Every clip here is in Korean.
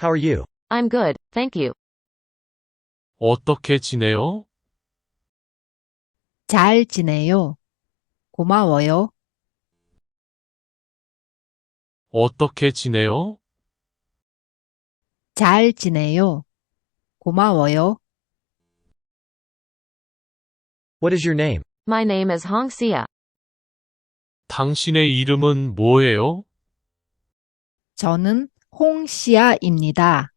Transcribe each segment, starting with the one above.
How are you? I'm good, thank you. 어떻게 지내요? 잘 지내요. 고마워요. 어떻게 지내요? 잘 지내요. 고마워요. What is your name? My name is Hong Xia. 당신의 이름은 뭐예요? 저는 홍시아입니다.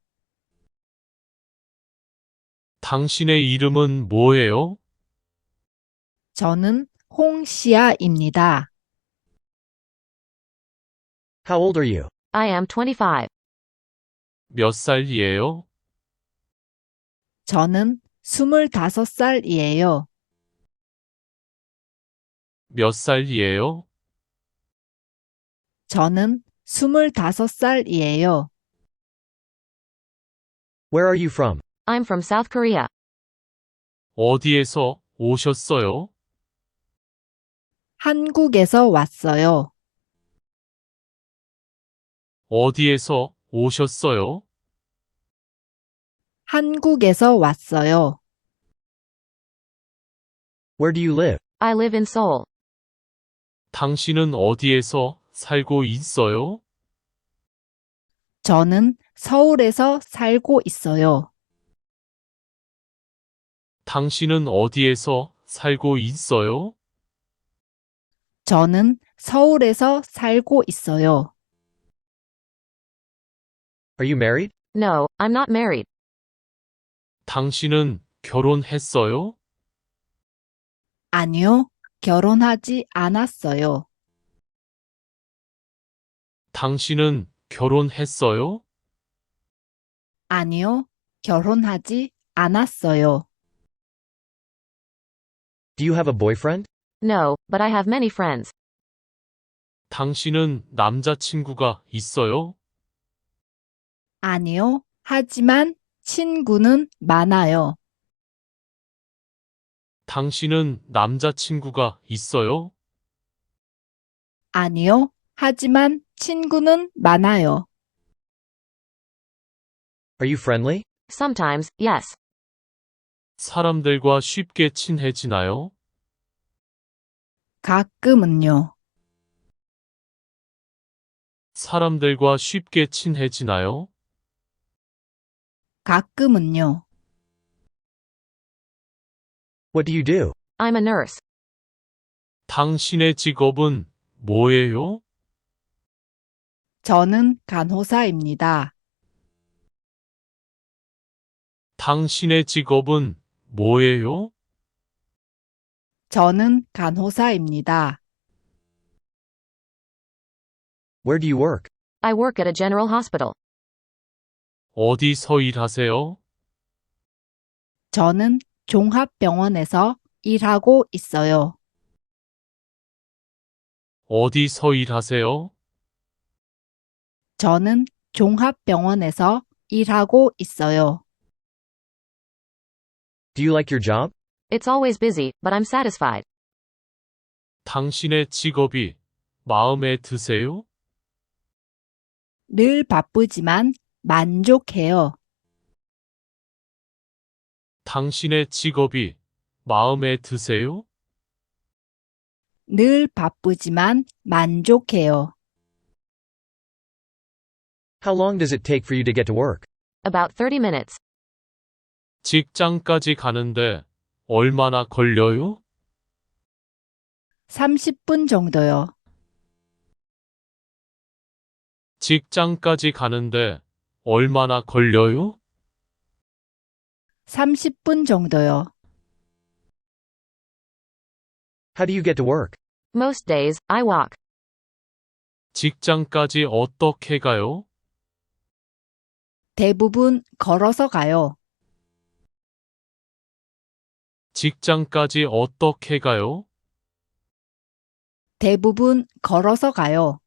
당신의 이름은 뭐예요? 저는 홍시아입니다. How old are you? I am 25. 몇 살이에요? 저는 25살이에요. 몇 살이에요? 저는 25살이에요. Where are you from? I'm from South Korea. 어디에서 오셨어요? 한국에서 왔어요. 어디에서 오셨어요? 한국에서 왔어요. Where do you live? I live in Seoul. 당신은 어디에서 살고 있어요? 저는 서울에서 살고 있어요. 당신은 어디에서 살고 있어요? 저는 서울에서 살고 있어요. Are you married? No, I'm not married. 당신은 결혼했어요? 아니요, 결혼하지 않았어요. 당신은 결혼했어요? 아니요, 결혼하지 않았어요. Do you have a boyfriend? No, but I have many friends. 당신은 남자친구가 있어요? 아니요, 하지만 친구는 많아요. 당신은 남자친구가 있어요? 아니요, 하지만 친구는 많아요. Are you friendly? Sometimes, yes. 사람들과 쉽게 친해지나요? 가끔은요. 사람들과 쉽게 친해지나요? 가끔은요. What do you do? I'm a nurse. 당신의 직업은 뭐예요? 저는 간호사입니다. 당신의 직업은 뭐예요? 저는 간호사입니다. Where do you work? I work at a general hospital. 어디서 일하세요? 저는 종합병원에서 일하고 있어요. 어디서 일하세요? 저는 종합병원에서 일하고 있어요. Do you like your job? It's always busy, but I'm satisfied. 당신의 직업이 마음에 드세요? 늘 바쁘지만 만족해요. 당신의 직업이 마음에 드세요? 늘 바쁘지만 만족해요. How long does it take for you to get to work? About 30 minutes. 직장까지 가는데 얼마나 걸려요? 30분 정도요. 직장까지 가는데 얼마나 걸려요? 30분 정도요. How do you get to work? Most days, I walk. 직장까지 어떻게 가요? 대부분 걸어서 가요. 직장까지 어떻게 가요? 대부분 걸어서 가요.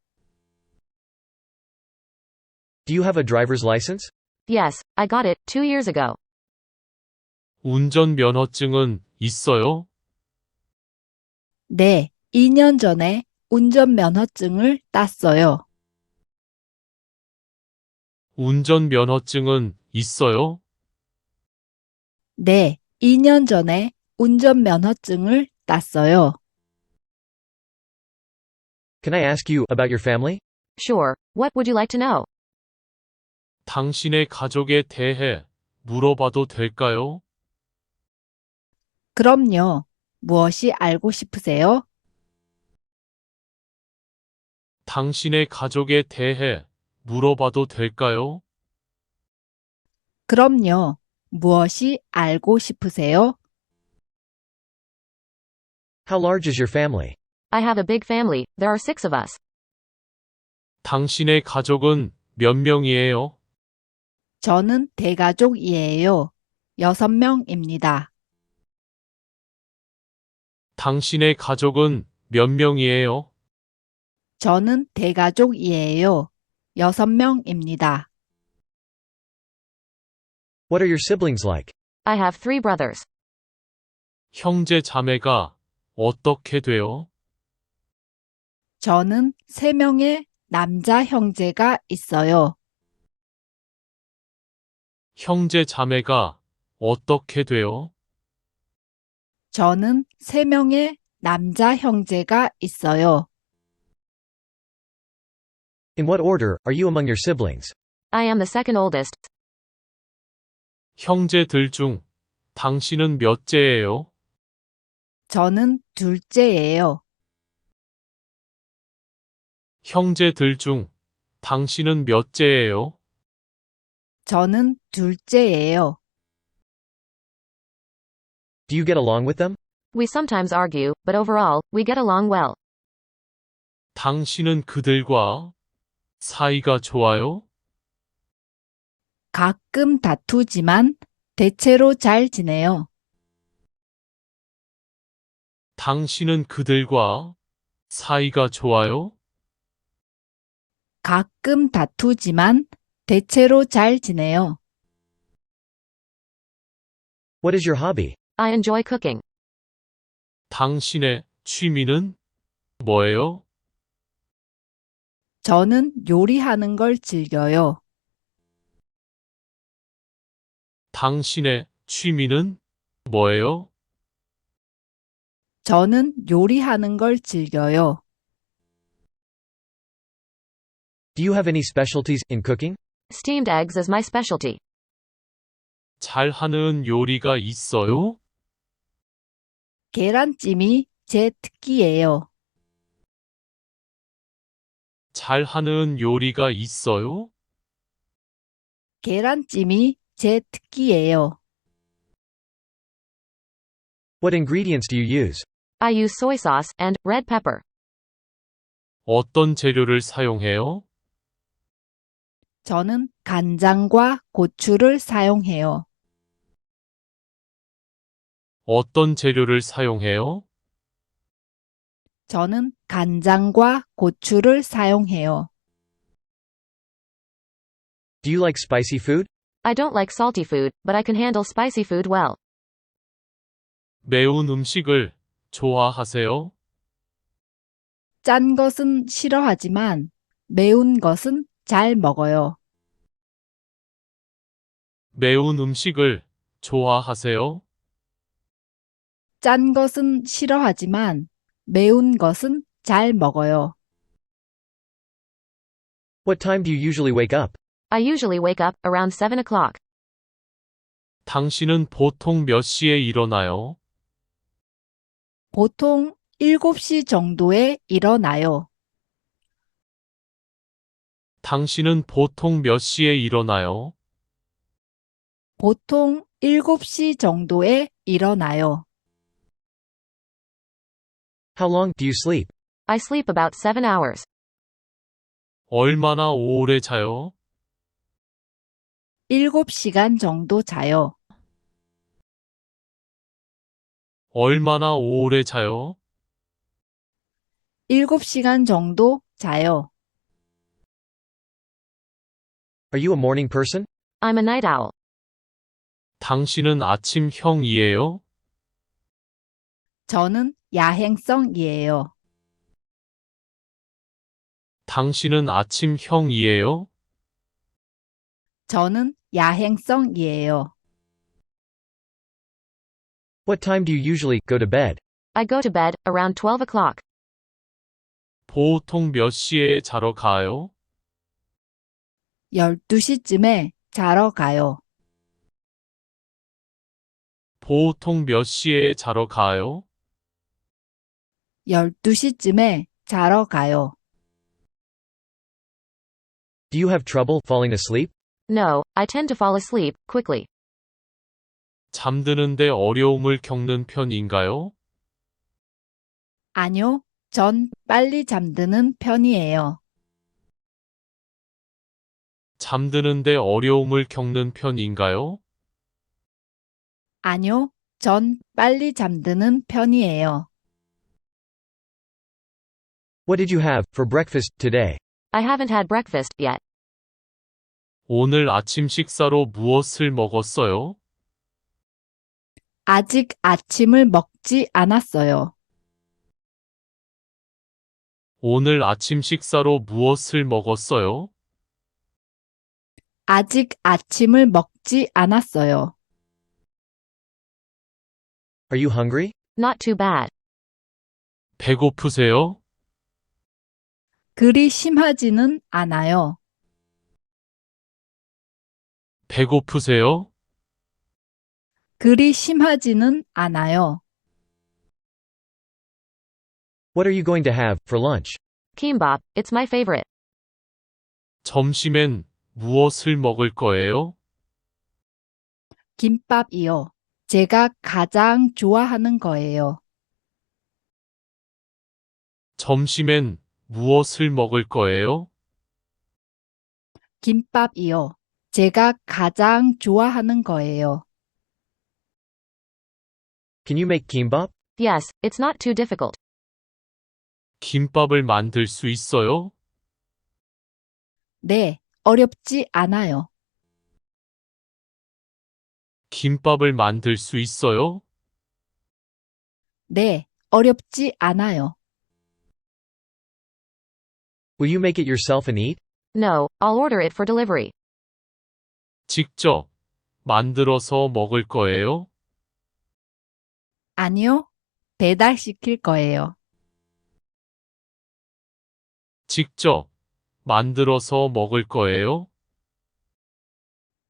Do you have a driver's license? Yes, I got it 2 years ago. 운전면허증은 있어요? 네, 2년 전에 운전면허증을 땄어요. 운전면허증은 있어요? 네, 2년 전에 운전면허증을 땄어요. Can I ask you about your family? Sure. What would you like to know? 당신의 가족에 대해 물어봐도 될까요? 그럼요. 무엇이 알고 싶으세요? 당신의 가족에 대해 물어봐도 될까요? 그럼요. 무엇이 알고 싶으세요? How large is your family? I have a big family. There are 6 of us. 당신의 가족은 몇 명이에요? 저는 대가족이에요. 6명입니다. 당신의 가족은 몇 명이에요? 저는 대가족이에요. 6명입니다. What are your siblings like? I have 3 brothers. 형제 자매가 어떻게 돼요? 저는 3명의 남자 형제가 있어요. 형제 자매가 어떻게 돼요? 저는 3명의 남자 형제가 있어요. In what order are you among your siblings? I am the second oldest. 형제들 중 당신은 몇째예요? 저는 둘째예요. 형제들 중 당신은 몇째예요? 저는 둘째예요. Do you get along with them? We sometimes argue, but overall, we get along well. 당신은 그들과 사이가 좋아요? 가끔 다투지만 대체로 잘 지내요. 당신은 그들과 사이가 좋아요? 가끔 다투지만 대체로 잘 지내요. What is your hobby? I enjoy cooking. 당신의 취미는 뭐예요? 저는 요리하는 걸 즐겨요. 당신의 취미는 뭐예요? 저는 요리하는 걸 즐겨요. Do you have any specialties in cooking? Steamed eggs is my specialty. 잘하는 요리가 있어요? 계란찜이 제 특기예요. 잘하는 요리가 있어요? 계란찜이 제 특기예요. What ingredients do you use? I use soy sauce and red pepper. 어떤 재료를 사용해요? 저는 간장과 고추를 사용해요. 어떤 재료를 사용해요? 저는 간장과 고추를 사용해요. Do you like spicy food? I don't like salty food, but I can handle spicy food well. 매운 음식을 좋아하세요? 짠 것은 싫어하지만 매운 것은 잘 먹어요. 매운 음식을 좋아하세요? 짠 것은 싫어하지만 매운 것은 잘 먹어요. What time do you usually wake up? I usually wake up around 7 o'clock. 당신은 보통 몇 시에 일어나요? 보통 7시 정도에 일어나요. 당신은 보통 몇 시에 일어나요? 보통 7시 정도에 일어나요. How long do you sleep? I sleep about 7 hours. 얼마나 오래 자요? 7시간 정도 자요. 얼마나 오래 자요? 7시간 정도 자요. Are you a morning person? I'm a night owl. 당신은 아침형이에요? 저는 야행성이에요. 당신은 아침형이에요? 저는 야행성이에요. What time do you usually go to bed? I go to bed around 12 o'clock. 보통 몇 시에 자러 가요? 12시쯤에 자러 가요. 보통 몇 시에 자러 가요? 12시쯤에 자러 가요. Do you have trouble falling asleep? No, I tend to fall asleep quickly. 잠드는데 어려움을 겪는 편인가요? 아니요, 전 빨리 잠드는 편이에요. 잠드는데 어려움을 겪는 편인가요? 아니요, 전 빨리 잠드는 편이에요. What did you have for breakfast today? I haven't had breakfast yet. 오늘 아침 식사로 무엇을 먹었어요? 아직 아침을 먹지 않았어요. 오늘 아침 식사로 무엇을 먹었어요? 아직 아침을 먹지 않았어요. Are you hungry? Not too bad. 배고프세요? 그리 심하지는 않아요. 배고프세요? 그리 심하지는 않아요. What are you going to have for lunch? Kimbap, it's my favorite. 점심엔 무엇을 먹을 거예요? 김밥이요. 제가 가장 좋아하는 거예요. 점심엔 무엇을 먹을 거예요? 김밥이요. 제가 가장 좋아하는 거예요. Can you make kimbap? Yes, it's not too difficult. 김밥을 만들 수 있어요? 네, 어렵지 않아요. 김밥을 만들 수 있어요? 네, 어렵지 않아요. Will you make it yourself and eat? No, I'll order it for delivery. 직접 만들어서 먹을 거예요? 아니요, 배달시킬 거예요. 직접 만들어서 먹을 거예요?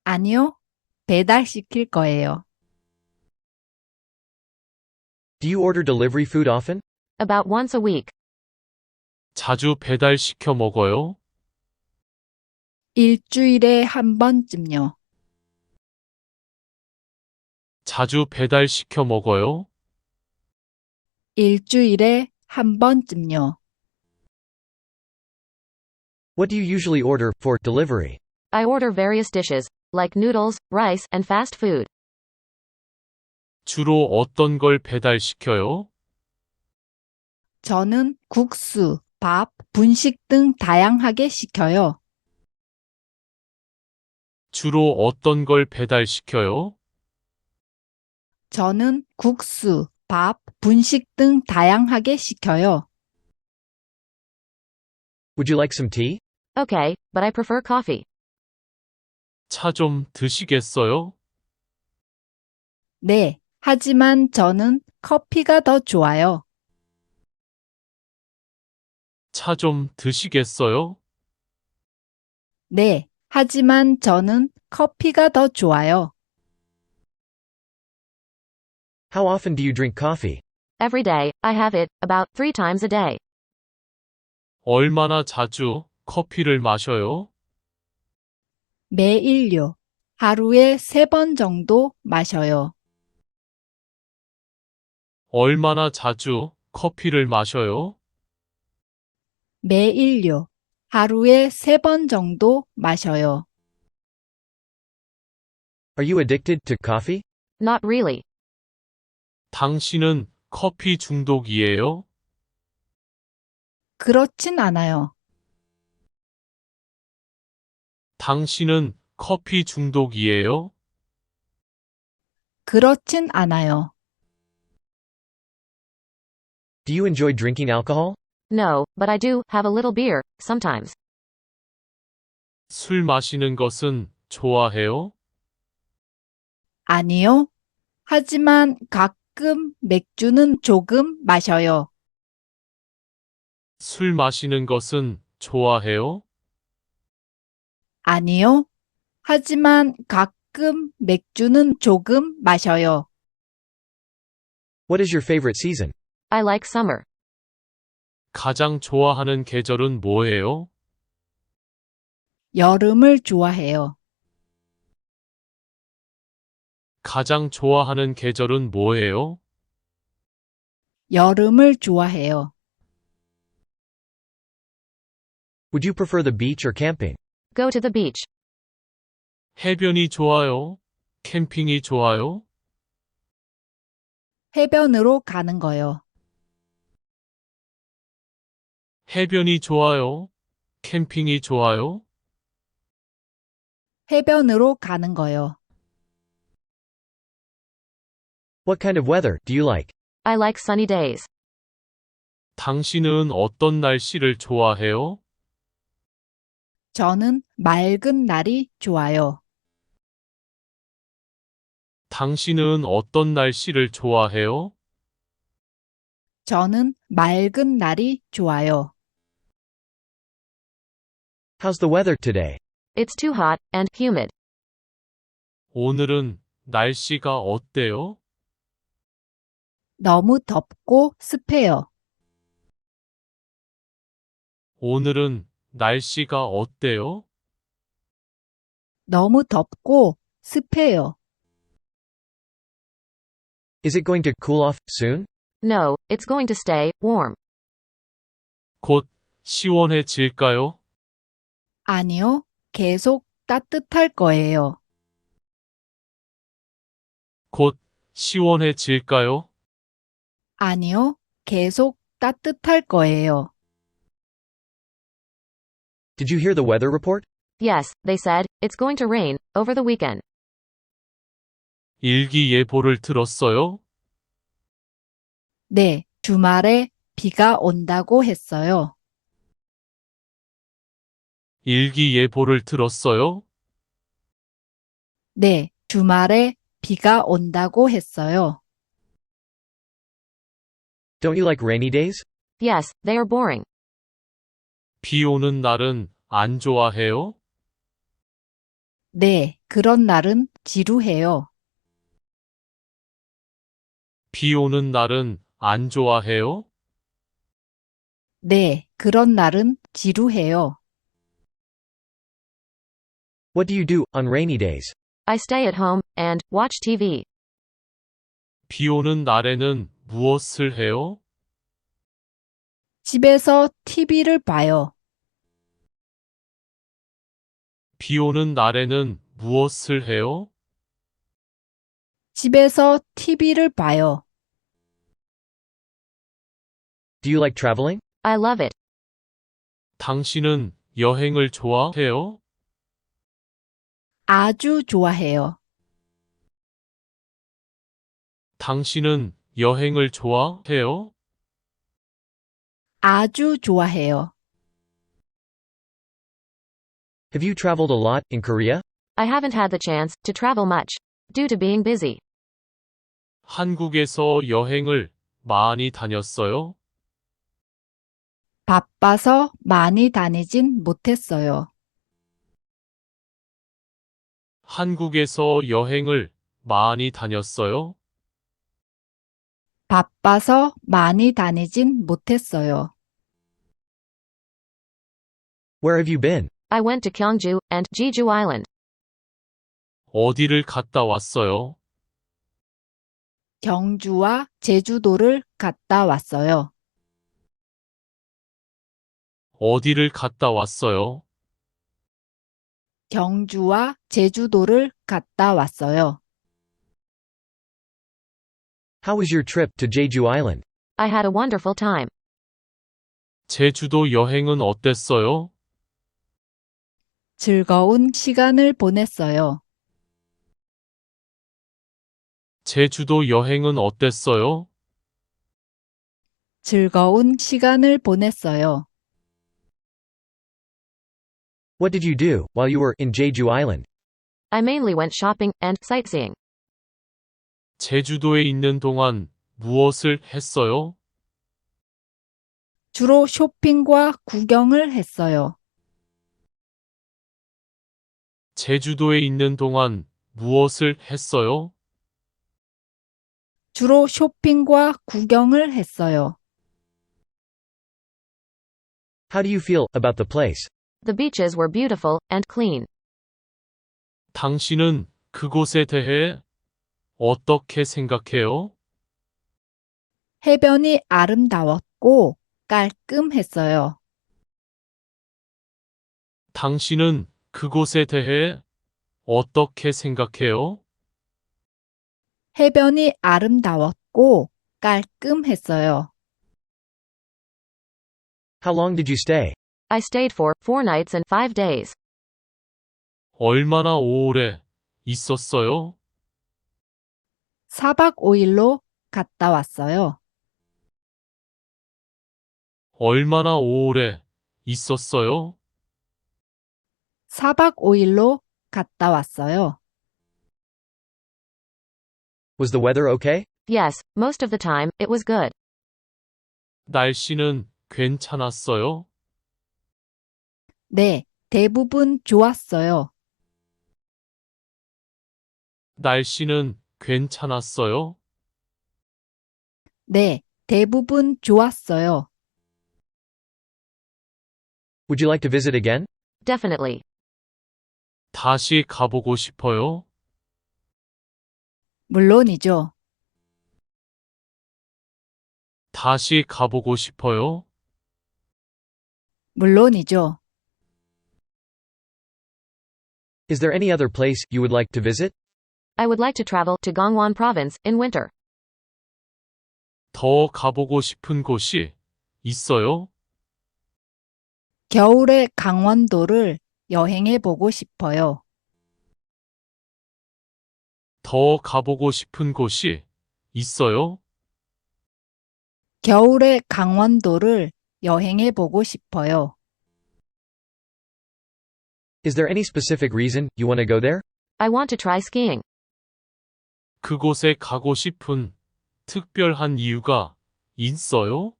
아니요, 배달시킬 거예요. Do you order delivery food often? About once a week. 자주 배달시켜 먹어요? 일주일에 한 번쯤요. 자주 배달시켜 먹어요? 일주일에 한 번쯤요. What do you usually order for delivery? I order various dishes, like noodles, rice, and fast food. 주로 어떤 걸 배달시켜요? 저는 국수, 밥, 분식 등 다양하게 시켜요. 주로 어떤 걸 배달시켜요? 저는 국수, 밥, 분식 등 다양하게 시켜요. Would you like some tea? Okay, but I prefer coffee. 차 좀 드시겠어요? 네, 하지만 저는 커피가 더 좋아요. 차 좀 드시겠어요? 네, 하지만 저는 커피가 더 좋아요. How often do you drink coffee? Every day, I have it, about 3 times a day. 얼마나 자주 커피를 마셔요? 매일요. 하루에 3번 정도 마셔요. 얼마나 자주 커피를 마셔요? 매일요. 하루에 3번 정도 마셔요. Are you addicted to coffee? Not really. 당신은 커피 중독이에요? 그렇진 않아요. 당신은 커피 중독이에요? 그렇진 않아요. Do you enjoy drinking alcohol? No, but I do have a little beer, sometimes. 술 마시는 것은 좋아해요? 아니요. 하지만 가끔 맥주는 조금 마셔요. 술 마시는 것은 좋아해요? 아니요. 하지만 가끔 맥주는 조금 마셔요. What is your favorite season? I like summer. 가장 좋아하는 계절은 뭐예요? 여름을 좋아해요. 가장 좋아하는 계절은 뭐예요? 여름을 좋아해요. Would you prefer the beach or camping? Go to the beach. 해변이 좋아요? 캠핑이 좋아요? 해변으로 가는 거요. 해변이 좋아요? 캠핑이 좋아요? 해변으로 가는 거요. What kind of weather do you like? I like sunny days. 당신은 어떤 날씨를 좋아해요? 저는 맑은 날이 좋아요. 당신은 어떤 날씨를 좋아해요? 저는 맑은 날이 좋아요. How's the weather today? It's too hot and humid. 오늘은 날씨가 어때요? 너무 덥고 습해요. 오늘은 날씨가 어때요? 너무 덥고 습해요. Is it going to cool off soon? No, it's going to stay warm. 곧 시원해질까요? 아니요, 계속 따뜻할 거예요. 곧 시원해질까요? 아니요, 계속 따뜻할 거예요. Did you hear the weather report? Yes, they said, it's going to rain over the weekend. 일기예보를 들었어요? 네, 주말에 비가 온다고 했어요. 일기예보를 들었어요? 네, 주말에 비가 온다고 했어요. Don't you like rainy days? Yes, they are boring. 비 오는 날은 안 좋아해요? 네, 그런 날은 지루해요. 비 오는 날은 안 좋아해요? 네, 그런 날은 지루해요. What do you do on rainy days? I stay at home and watch TV. 비 오는 날에는 무엇을 해요? 집에서 TV를 봐요. 비 오는 날에는 무엇을 해요? 집에서 TV를 봐요. Do you like traveling? I love it. 당신은 여행을 좋아해요? 아주 좋아해요. 당신은 여행을 좋아해요? 아주 좋아해요. Have you traveled a lot in Korea? I haven't had the chance to travel much due to being busy. 한국에서 여행을 많이 다녔어요? 바빠서 많이 다니진 못했어요. 한국에서 여행을 많이 다녔어요? 바빠서 많이 다니진 못했어요. Where have you been? I went to Gyeongju and Jeju Island. 어디를 갔다 왔어요? 경주와 제주도를 갔다 왔어요. 어디를 갔다 왔어요? 경주와 제주도를 갔다 왔어요. How was your trip to Jeju Island? I had a wonderful time. 제주도 여행은 어땠어요? 즐거운 시간을 보냈어요. 제주도 여행은 어땠어요? 즐거운 시간을 보냈어요. What did you do while you were in Jeju Island? I mainly went shopping and sightseeing. 제주도에 있는 동안 무엇을 했어요? 주로 쇼핑과 구경을 했어요. 제주도에 있는 동안 무엇을 했어요? 주로 쇼핑과 구경을 했어요. How do you feel about the place? The beaches were beautiful and clean. 당신은 그곳에 대해 어떻게 생각해요? 해변이 아름다웠고 깔끔했어요. 당신은 그곳에 대해 어떻게 생각해요? 해변이 아름다웠고 깔끔했어요. How long did you stay? I stayed for 4 nights and 5 days. 얼마나 오래 있었어요? 4박 5일로 갔다 왔어요. 얼마나 오래 있었어요? 4박 5일로 갔다 왔어요. Was the weather okay? Yes, most of the time, it was good. 날씨는 괜찮았어요? 네, 대부분 좋았어요. 날씨는 괜찮았어요? 네, 대부분 좋았어요. Would you like to visit again? Definitely. 다시 가보고 싶어요? 물론이죠. 다시 가보고 싶어요? 물론이죠. Is there any other place you would like to visit? I would like to travel to Gangwon Province in winter. 더 가보고 싶은 곳이 있어요? 겨울에 강원도를 여행해 보고 싶어요. 더 가보고 싶은 곳이 있어요? 겨울에 강원도를 여행해 보고 싶어요. Is there any specific reason you want to go there? I want to try skiing. 그곳에 가고 싶은 특별한 이유가 있어요?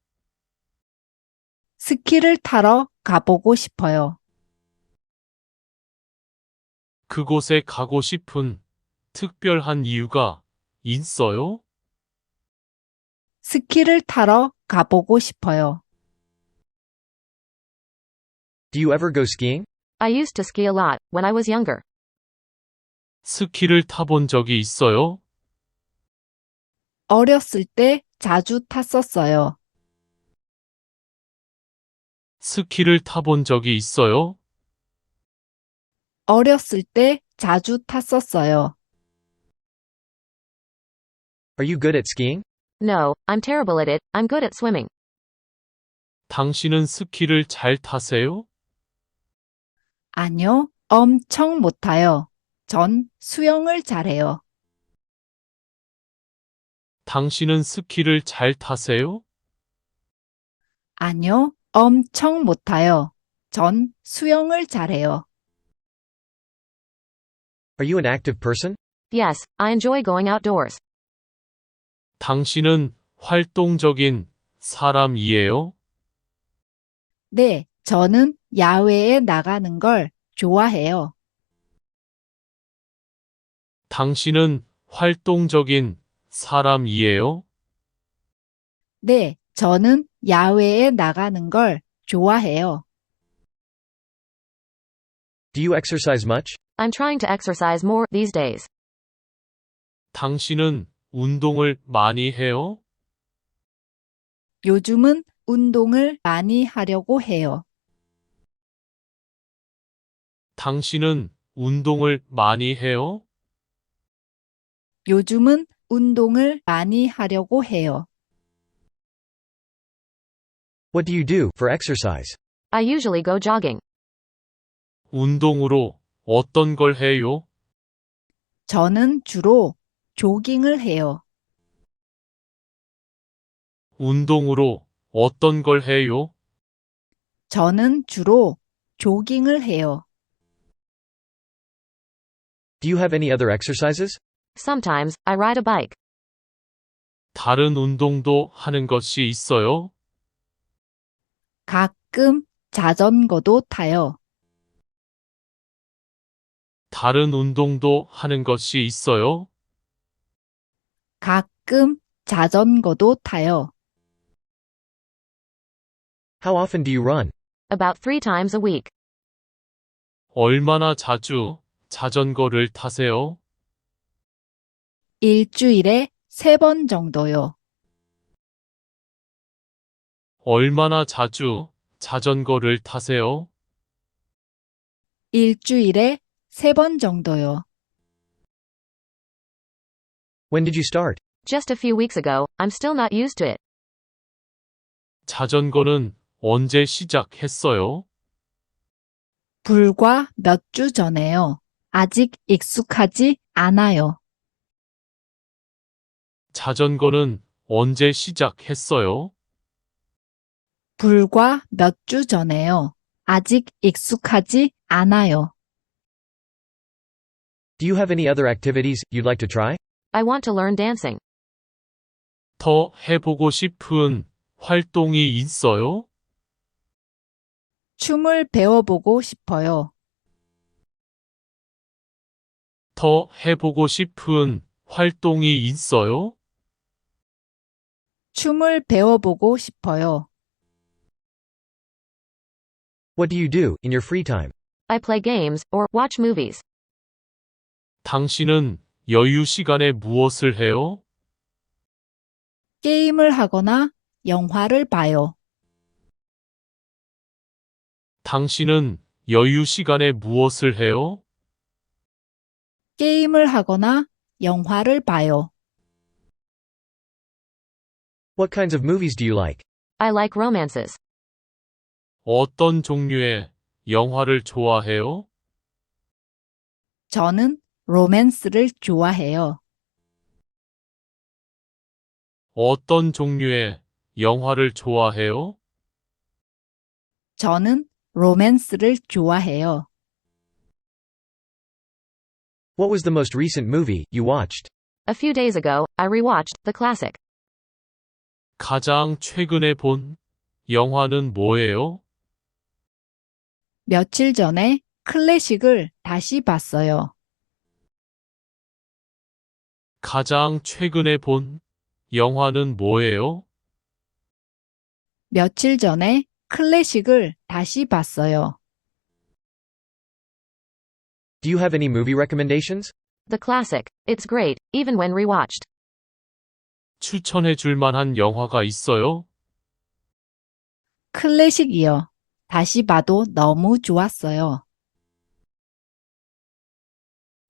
스키를 타러 가보고 싶어요. 그곳에 가고 싶은 특별한 이유가 있어요? 스키를 타러 가보고 싶어요. Do you ever go skiing? I used to ski a lot when I was younger. 스키를 타본 적이 있어요? 어렸을 때 자주 탔었어요. 스키를 타본 적이 있어요? 어렸을 때 자주 탔었어요. Are you good at skiing? No, I'm terrible at it. I'm good at swimming. 당신은 스키를 잘 타세요? 아니요, 엄청 못타요. 전 수영을 잘해요. 당신은 스키를 잘 타세요? 아니요, 엄청 못타요. 전 수영을 잘해요. Are you an active person? Yes, I enjoy going outdoors. 당신은 활동적인 사람이에요? 네, 저는 야외에 나가는 걸 좋아해요. 당신은 활동적인 사람이에요? 네, 저는 야외에 나가는 걸 좋아해요. Do you exercise much? I'm trying to exercise more these days. 당신은 운동을 많이 해요? 요즘은 운동을 많이 하려고 해요. 당신은 운동을 많이 해요? 요즘은 운동을 많이 하려고 해요. What do you do for exercise? I usually go jogging. 운동으로 어떤 걸 해요? 저는 주로 조깅을 해요. 운동으로 어떤 걸 해요? 저는 주로 조깅을 해요. Do Do you have any other exercises? Sometimes, I ride a bike. 다른 운동도 하는 것이 있어요? 가끔 자전거도 타요. 다른 운동도 하는 것이 있어요? 가끔 자전거도 타요. How often do you run? About 3 times a week. 얼마나 자주 자전거를 타세요? 일주일에 3번 정도요. 얼마나 자주 자전거를 타세요? 일주일에 3번 정도요. When did you start? Just a few weeks ago, I'm still not used to it. 자전거는 언제 시작했어요? 불과 몇 주 전에요. 아직 익숙하지 않아요. 자전거는 언제 시작했어요? 불과 몇 주 전에요. 아직 익숙하지 않아요. Do you have any other activities you'd like to try? I want to learn dancing. 더 해보고 싶은 활동이 있어요? 춤을 배워보고 싶어요. 더 해보고 싶은 활동이 있어요? 춤을 배워보고 싶어요. What do you do in your free time? I play games or watch movies. 당신은 여유 시간에 무엇을 해요? 게임을 하거나 영화를 봐요. 당신은 여유 시간에 무엇을 해요? 게임을 하거나 영화를 봐요. What kinds of movies do you like? I like romances. 어떤 종류의 영화를 좋아해요? 저는 로맨스를 좋아해요. 어떤 종류의 영화를 좋아해요? 저는 로맨스를 좋아해요. What was the most recent movie you watched? A few days ago, I rewatched the classic. 가장 최근에 본 영화는 뭐예요? 며칠 전에 클래식을 다시 봤어요. 가장 최근에 본 영화는 뭐예요? 며칠 전에 클래식을 다시 봤어요. Do you have any movie recommendations? The classic. It's great, even when rewatched. 추천해 줄 만한 영화가 있어요? 클래식이요. 다시 봐도 너무 좋았어요.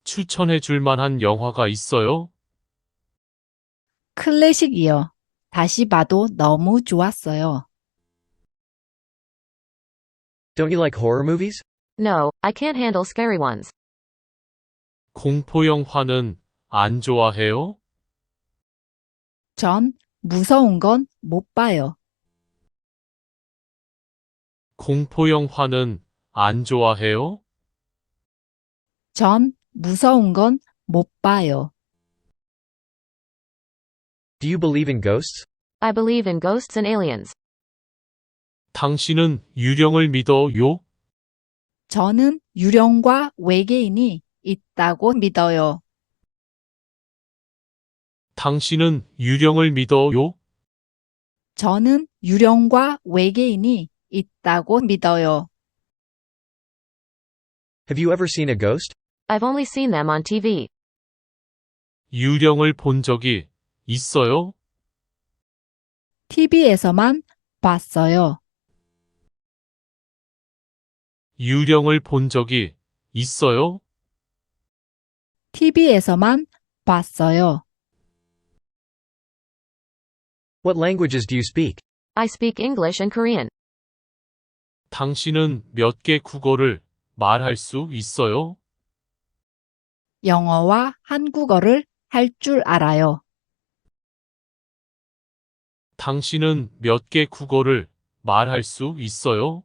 추천해 줄 만한 영화가 있어요? 클래식이요. 다시 봐도 너무 좋았어요. Don't you like horror movies? No, I can't handle scary ones. 공포 영화는 안 좋아해요? 전 무서운 건 못 봐요. 공포 영화는 안 좋아해요? 전 무서운 건 못 봐요. Do you believe in ghosts? I believe in ghosts and aliens. 당신은 유령을 믿어요? 저는 유령과 외계인이 있다고 믿어요. 당신은 유령을 믿어요? 저는 유령과 외계인이 있다고 믿어요. Have you ever seen a ghost? I've only seen them on TV. 유령을 본 적이 있어요? TV에서만 봤어요. 유령을 본 적이 있어요? TV에서만 봤어요. What languages do you speak? I speak English and Korean. 당신은 몇 개 국어를 말할 수 있어요? 영어와 한국어를 할 줄 알아요. 당신은 몇 개 국어를 말할 수 있어요?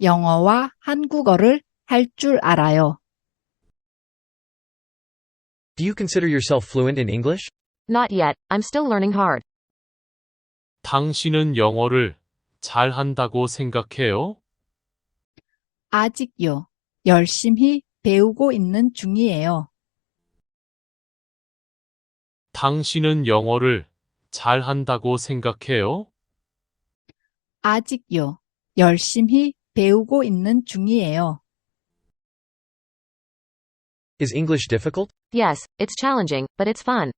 영어와 한국어를 할 줄 알아요. Do you consider yourself fluent in English? Not yet, I'm still learning hard. 당신은 영어를 잘한다고 생각해요? 아직요. 열심히 배우고 있는 중이에요. 당신은 영어를 잘한다고 생각해요? 아직요. 열심히 배우고 있는 중이에요. Is English difficult? Yes, it's challenging, but it's fun.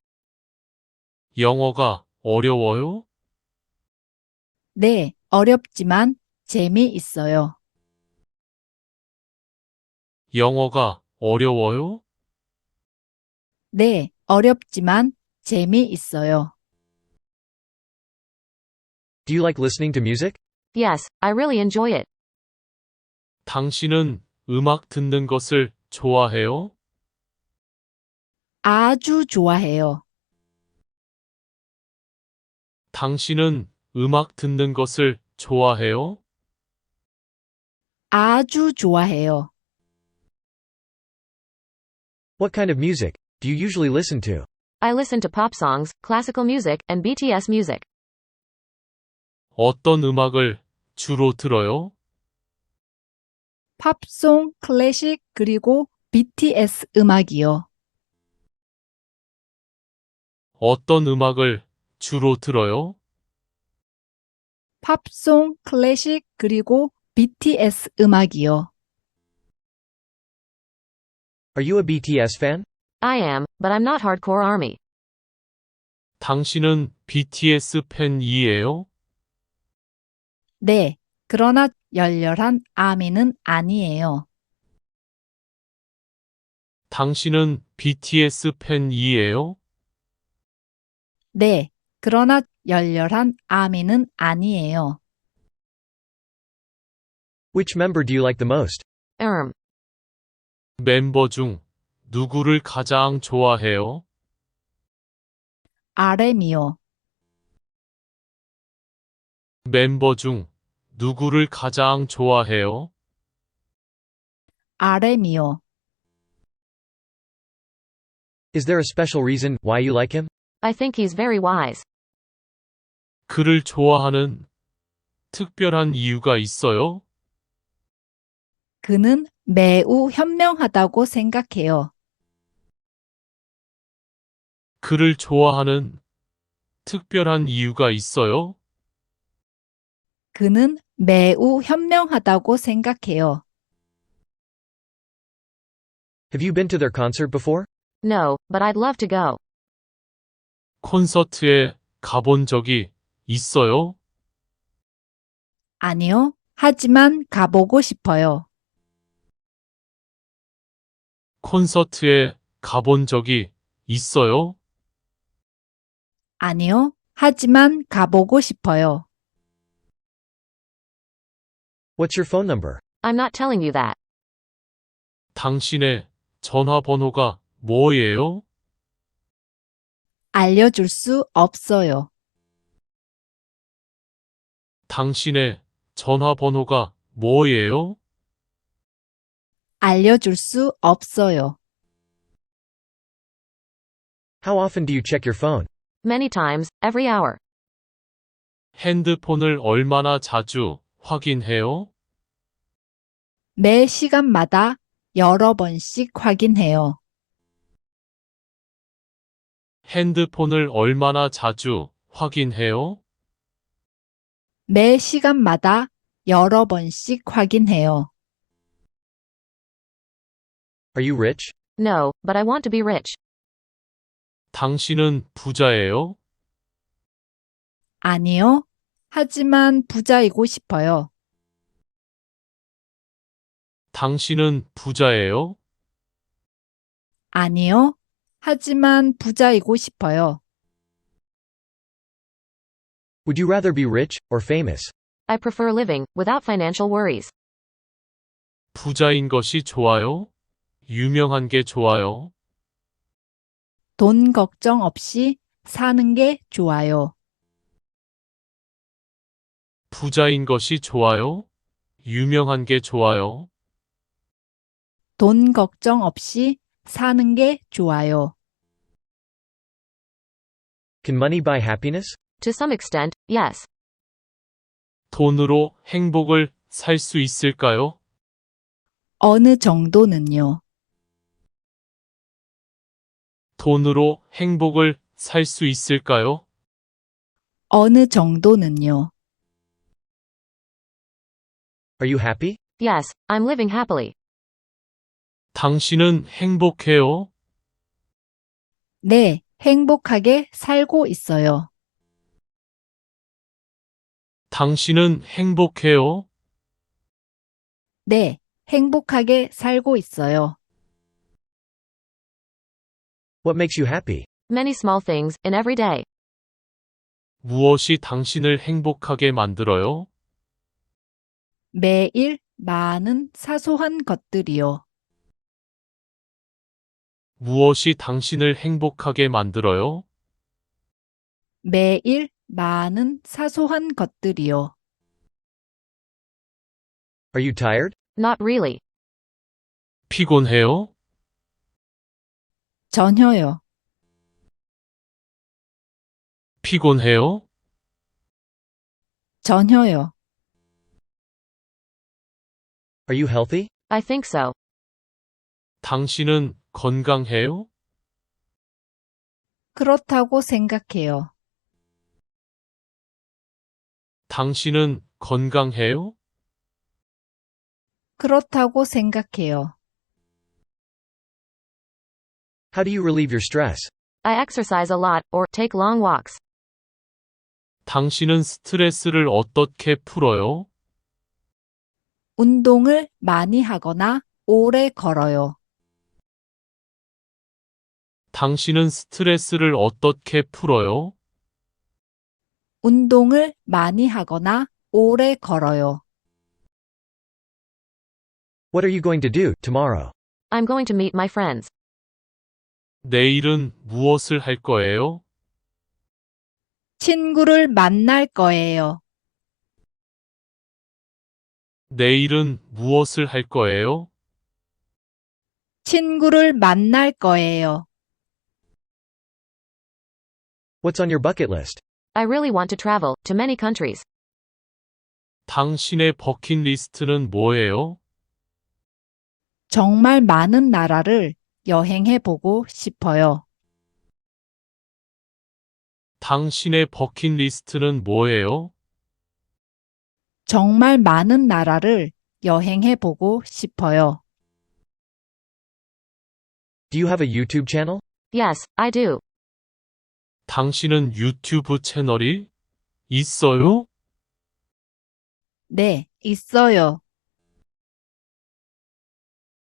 영어가 어려워요? 네, 어렵지만 재미있어요. 영어가 어려워요? 네, 어렵지만 재미있어요. Do you like listening to music? Yes, I really enjoy it. 당신은 음악 듣는 것을 좋아해요? 아주 좋아해요. 당신은 음악 듣는 것을 좋아해요? 아주 좋아해요. What kind of music do you usually listen to? I listen to pop songs, classical music, and BTS music. 어떤 음악을 주로 들어요? 팝송, 클래식, 그리고 BTS 음악이요. 어떤 음악을 주로 들어요? 팝송, 클래식, 그리고 BTS 음악이요. Are you a BTS fan? I am, but I'm not hardcore ARMY. 당신은 BTS 팬이에요? 네, 그러나 열렬한 아미는 아니에요. 당신은 BTS 팬이에요? 네, 그러나 열렬한 아미는 아니에요. Which member do you like the most? 멤버 중 누구를 가장 좋아해요? RM이요. 멤버 중 누구를 가장 좋아해요? RM이요. Is there a special reason why you like him? I think he's very wise. 그를 좋아하는 특별한 이유가 있어요? 그는 매우 현명하다고 생각해요. 그를 좋아하는 특별한 이유가 있어요? 그는 매우 현명하다고 생각해요. Have you been to their concert before? No, but I'd love to go. 콘서트에 가본 적이 있어요? 아니요, 하지만 가보고 싶어요. 콘서트에 가본 적이 있어요? 아니요, 하지만 가보고 싶어요. What's your phone number? I'm not telling you that. 당신의 전화번호가 뭐예요? 알려줄 수 없어요. 당신의 전화번호가 뭐예요? 알려줄 수 없어요. How often do you check your phone? Many times, every hour. 핸드폰을 얼마나 자주 확인해요? 매 시간마다 여러 번씩 확인해요. 핸드폰을 얼마나 자주 확인해요? 매 시간마다 여러 번씩 확인해요. Are you rich? No, but I want to be rich. 당신은 부자예요? 아니요, 하지만 부자이고 싶어요. 당신은 부자예요? 아니요, 하지만 부자이고 싶어요. Would you rather be rich or famous? I prefer living without financial worries. 부자인 것이 좋아요? 유명한 게 좋아요? 돈 걱정 없이 사는 게 좋아요. 부자인 것이 좋아요? 유명한 게 좋아요? 돈 걱정 없이 사는 게 좋아요. Can money buy happiness? To some extent, yes. 돈으로 행복을 살 수 있을까요? 어느 정도는요. 돈으로 행복을 살 수 있을까요? 어느 정도는요. Are you happy? Yes, I'm living happily. 당신은 행복해요? 네, 행복하게 살고 있어요. 당신은 행복해요? 네, 행복하게 살고 있어요. What makes you happy? Many small things, in every day. 무엇이 당신을 행복하게 만들어요? 매일 많은 사소한 것들이요. 무엇이 당신을 행복하게 만들어요? 매일 많은 사소한 것들이요. Are you tired? Not really. 피곤해요? 전혀요. 피곤해요? 전혀요. Are you healthy? I think so. 당신은 건강해요? 그렇다고 생각해요. 당신은 건강해요? 그렇다고 생각해요. How do you relieve your stress? I exercise a lot, or take long walks. 당신은 스트레스를 어떻게 풀어요? 운동을 많이 하거나 오래 걸어요. 당신은 스트레스를 어떻게 풀어요? 운동을 많이 하거나 오래 걸어요. What are you going to do tomorrow? I'm going to meet my friends. 내일은 무엇을 할 거예요? 친구를 만날 거예요. 내일은 무엇을 할 거예요? 친구를 만날 거예요. What's on your bucket list? I really want to travel to many countries. 당신의 버킷리스트는 뭐예요? 정말 많은 나라를 여행해 보고 싶어요. 당신의 버킷리스트는 뭐예요? 정말 많은 나라를 여행해 보고 싶어요. Do you have a YouTube channel? Yes, I do. 당신은 유튜브 채널이 있어요? 네, 있어요.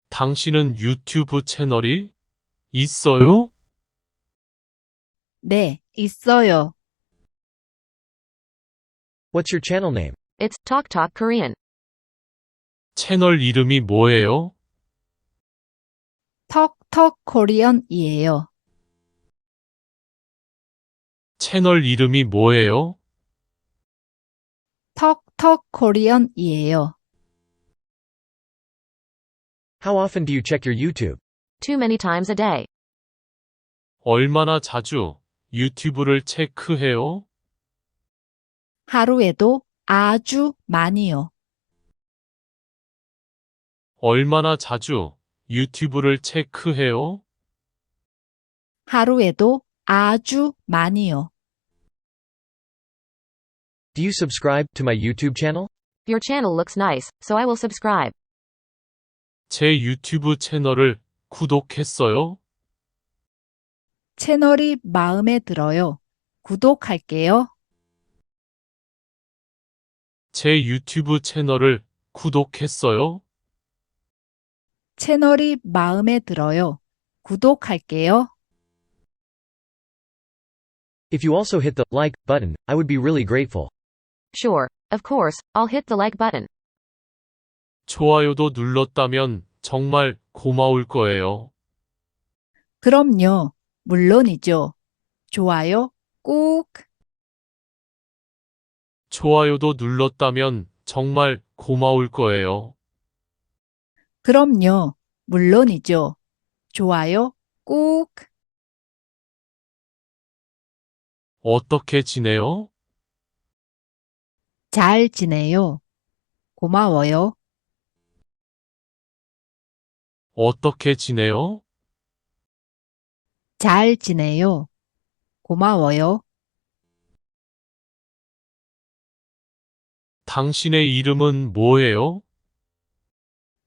당신은 유튜브 채널이 있어요? 네, 있어요. What's your channel name? It's Talk Talk Korean. 채널 이름이 뭐예요? 턱턱 코리언이에요. 채널 이름이 뭐예요? 턱턱 코리언이에요. How often do you check your YouTube? Too many times a day. 얼마나 자주 유튜브를 체크해요? 하루에도 아주 많이요. 얼마나 자주 유튜브를 체크해요? 하루에도 아주 많이요. Do you subscribe to my YouTube channel? Your channel looks nice, so I will subscribe. 제 유튜브 채널을 구독했어요? 채널이 마음에 들어요. 구독할게요. 제 유튜브 채널을 구독했어요? 채널이 마음에 들어요. 구독할게요. If you also hit the like button, I would be really grateful. Sure, of course, I'll hit the like button. 좋아요도 눌렀다면 정말 고마울 거예요. 그럼요. 물론이죠. 좋아요. 꾹. 좋아요도 눌렀다면 정말 고마울 거예요. 그럼요. 물론이죠. 좋아요. 꾹. 어떻게 지내요? 잘 지내요. 고마워요. 어떻게 지내요? 잘 지내요. 고마워요. 당신의 이름은 뭐예요?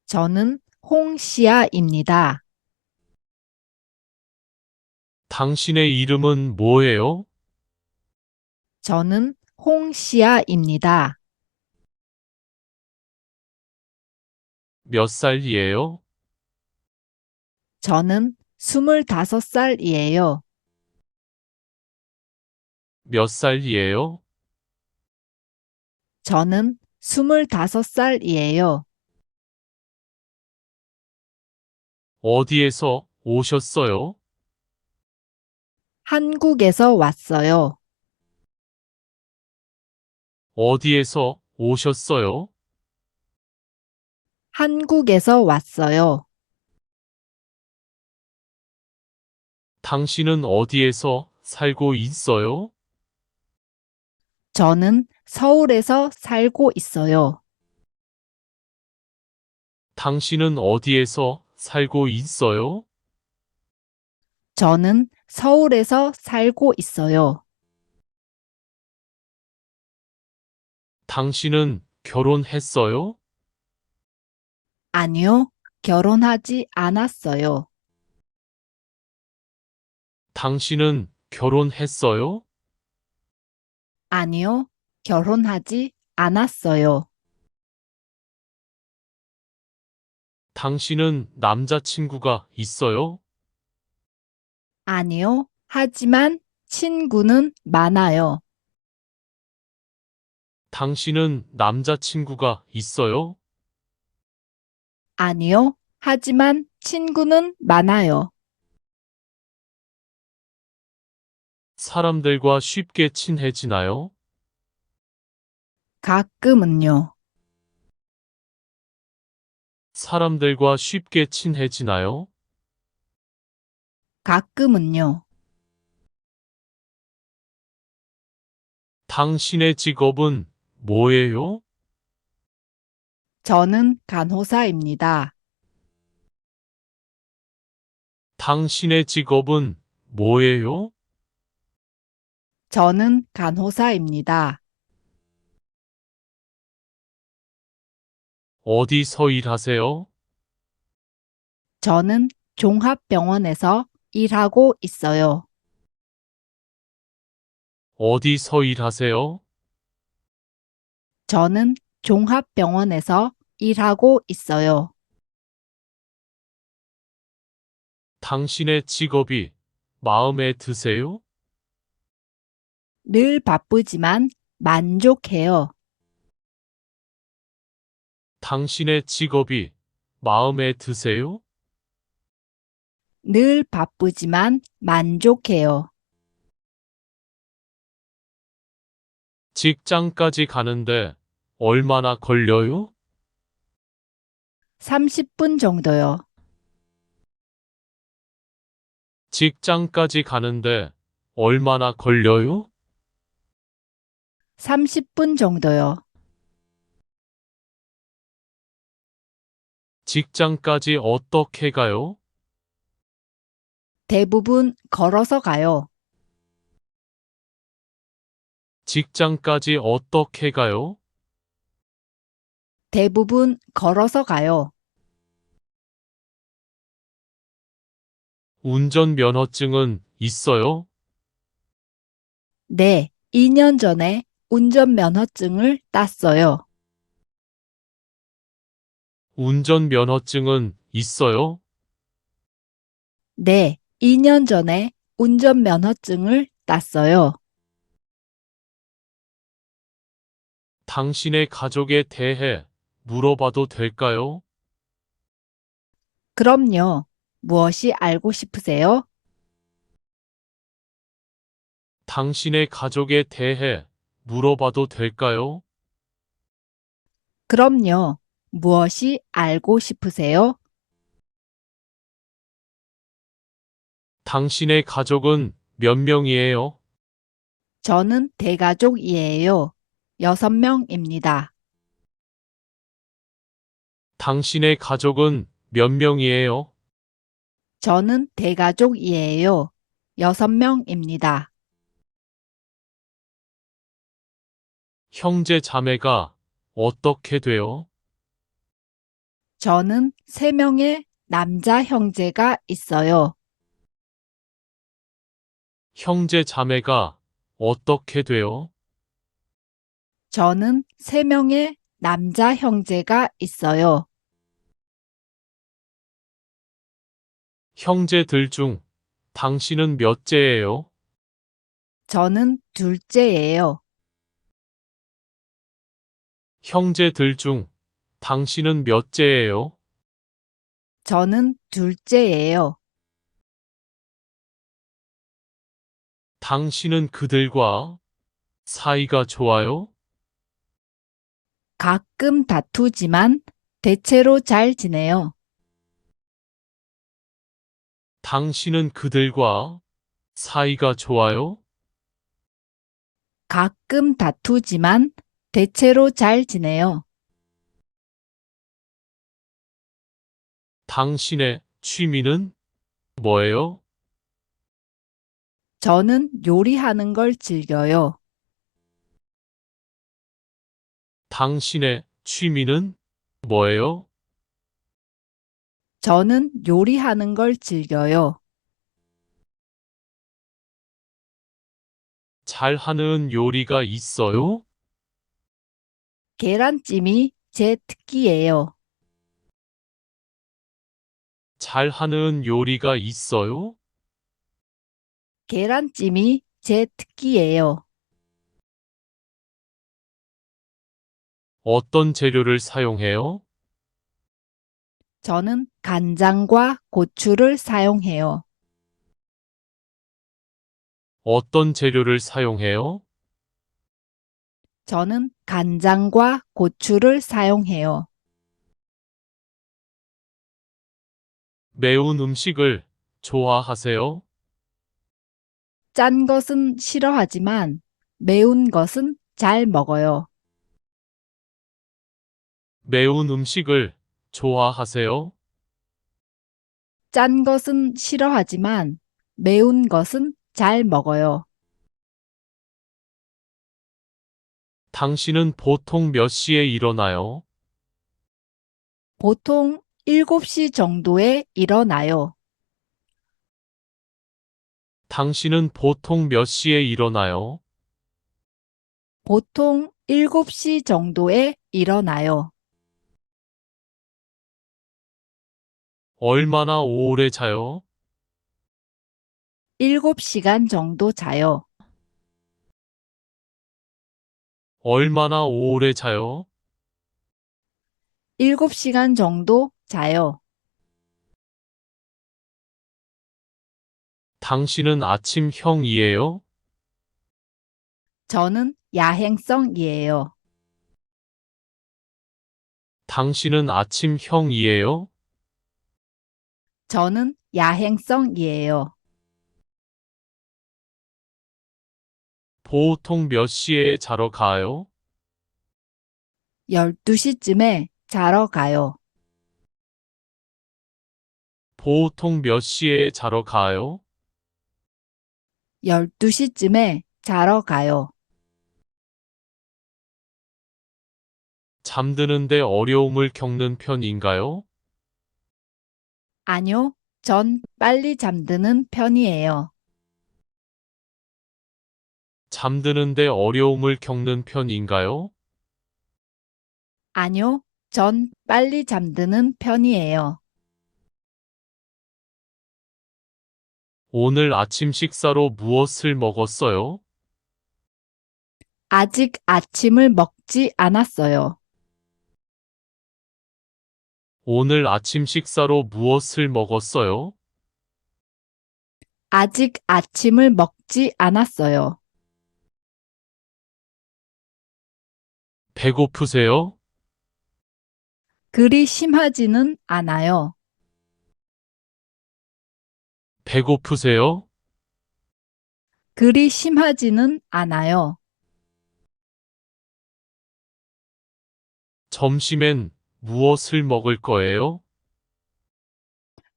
저는 홍시아입니다. 당신의 이름은 뭐예요? 저는 홍시아입니다. 몇 살이에요? 저는 25살이에요. 몇 살이에요? 저는 25살이에요. 어디에서 오셨어요? 한국에서 왔어요. 어디에서 오셨어요? 한국에서 왔어요. 당신은 어디에서 살고 있어요? 저는 서울에서 살고 있어요. 당신은 어디에서 살고 있어요? 저는 서울에서 살고 있어요. 당신은 결혼했어요? 아니요, 결혼하지 않았어요. 당신은 결혼했어요? 아니요, 결혼하지 않았어요. 당신은 남자친구가 있어요? 아니요, 하지만 친구는 많아요. 당신은 남자친구가 있어요? 아니요, 하지만 친구는 많아요. 사람들과 쉽게 친해지나요? 가끔은요. 사람들과 쉽게 친해지나요? 가끔은요. 당신의 직업은 뭐예요? 저는 간호사입니다. 당신의 직업은 뭐예요? 저는 간호사입니다. 어디서 일하세요? 저는 종합병원에서 일하고 있어요. 어디서 일하세요? 저는 종합병원에서 일하고 있어요. 당신의 직업이 마음에 드세요? 늘 바쁘지만 만족해요. 당신의 직업이 마음에 드세요? 늘 바쁘지만 만족해요. 직장까지 가는데 얼마나 걸려요? 30분 정도요. 직장까지 가는데 얼마나 걸려요? 30분 정도요. 직장까지 어떻게 가요? 대부분 걸어서 가요. 직장까지 어떻게 가요? 대부분 걸어서 가요. 운전면허증은 있어요? 네, 2년 전에 운전면허증을 땄어요. 운전면허증은 있어요? 네, 2년 전에 운전면허증을 땄어요. 당신의 가족에 대해 물어봐도 될까요? 그럼요. 무엇이 알고 싶으세요? 당신의 가족에 대해 물어봐도 될까요? 그럼요. 무엇이 알고 싶으세요? 당신의 가족은 몇 명이에요? 저는 대가족이에요. 6명입니다. 당신의 가족은 몇 명이에요? 저는 대가족이에요. 6명입니다. 형제 자매가 어떻게 돼요? 저는 3명의 남자 형제가 있어요. 형제 자매가 어떻게 돼요? 저는 3명의 남자 형제가 있어요. 형제들 중 당신은 몇째예요? 저는 둘째예요. 형제들 중 당신은 몇째예요? 저는 둘째예요. 당신은 그들과 사이가 좋아요? 가끔 다투지만 대체로 잘 지내요. 당신은 그들과 사이가 좋아요? 가끔 다투지만 대체로 잘 지내요. 당신의 취미는 뭐예요? 저는 요리하는 걸 즐겨요. 당신의 취미는 뭐예요? 저는 요리하는 걸 즐겨요. 잘하는 요리가 있어요? 계란찜이 제 특기예요. 잘하는 요리가 있어요? 계란찜이 제 특기예요. 어떤 재료를 사용해요? 저는 간장과 고추를 사용해요. 어떤 재료를 사용해요? 저는 간장과 고추를 사용해요. 매운 음식을 좋아하세요? 짠 것은 싫어하지만 매운 것은 잘 먹어요. 매운 음식을 좋아하세요? 짠 것은 싫어하지만 매운 것은 잘 먹어요. 당신은 보통 몇 시에 일어나요? 보통 7시 정도에 일어나요. 당신은 보통 몇 시에 일어나요? 보통 7시 정도에 일어나요. 얼마나 오래 자요? 7시간 정도 자요. 얼마나 오래 자요? 7시간 정도 자요. 당신은 아침형이에요? 저는 야행성이에요. 당신은 아침형이에요? 저는 야행성이에요. 보통 몇 시에 자러 가요? 12시쯤에 자러 가요. 보통 몇 시에 자러 가요? 12시쯤에 자러 가요. 잠드는데 어려움을 겪는 편인가요? 아니요, 전 빨리 잠드는 편이에요. 잠드는데 어려움을 겪는 편인가요? 아니요, 전 빨리 잠드는 편이에요. 오늘 아침 식사로 무엇을 먹었어요? 아직 아침을 먹지 않았어요. 오늘 아침 식사로 무엇을 먹었어요? 아직 아침을 먹지 않았어요. 배고프세요? 그리 심하지는 않아요. 배고프세요? 그리 심하지는 않아요. 점심엔 무엇을 먹을 거예요?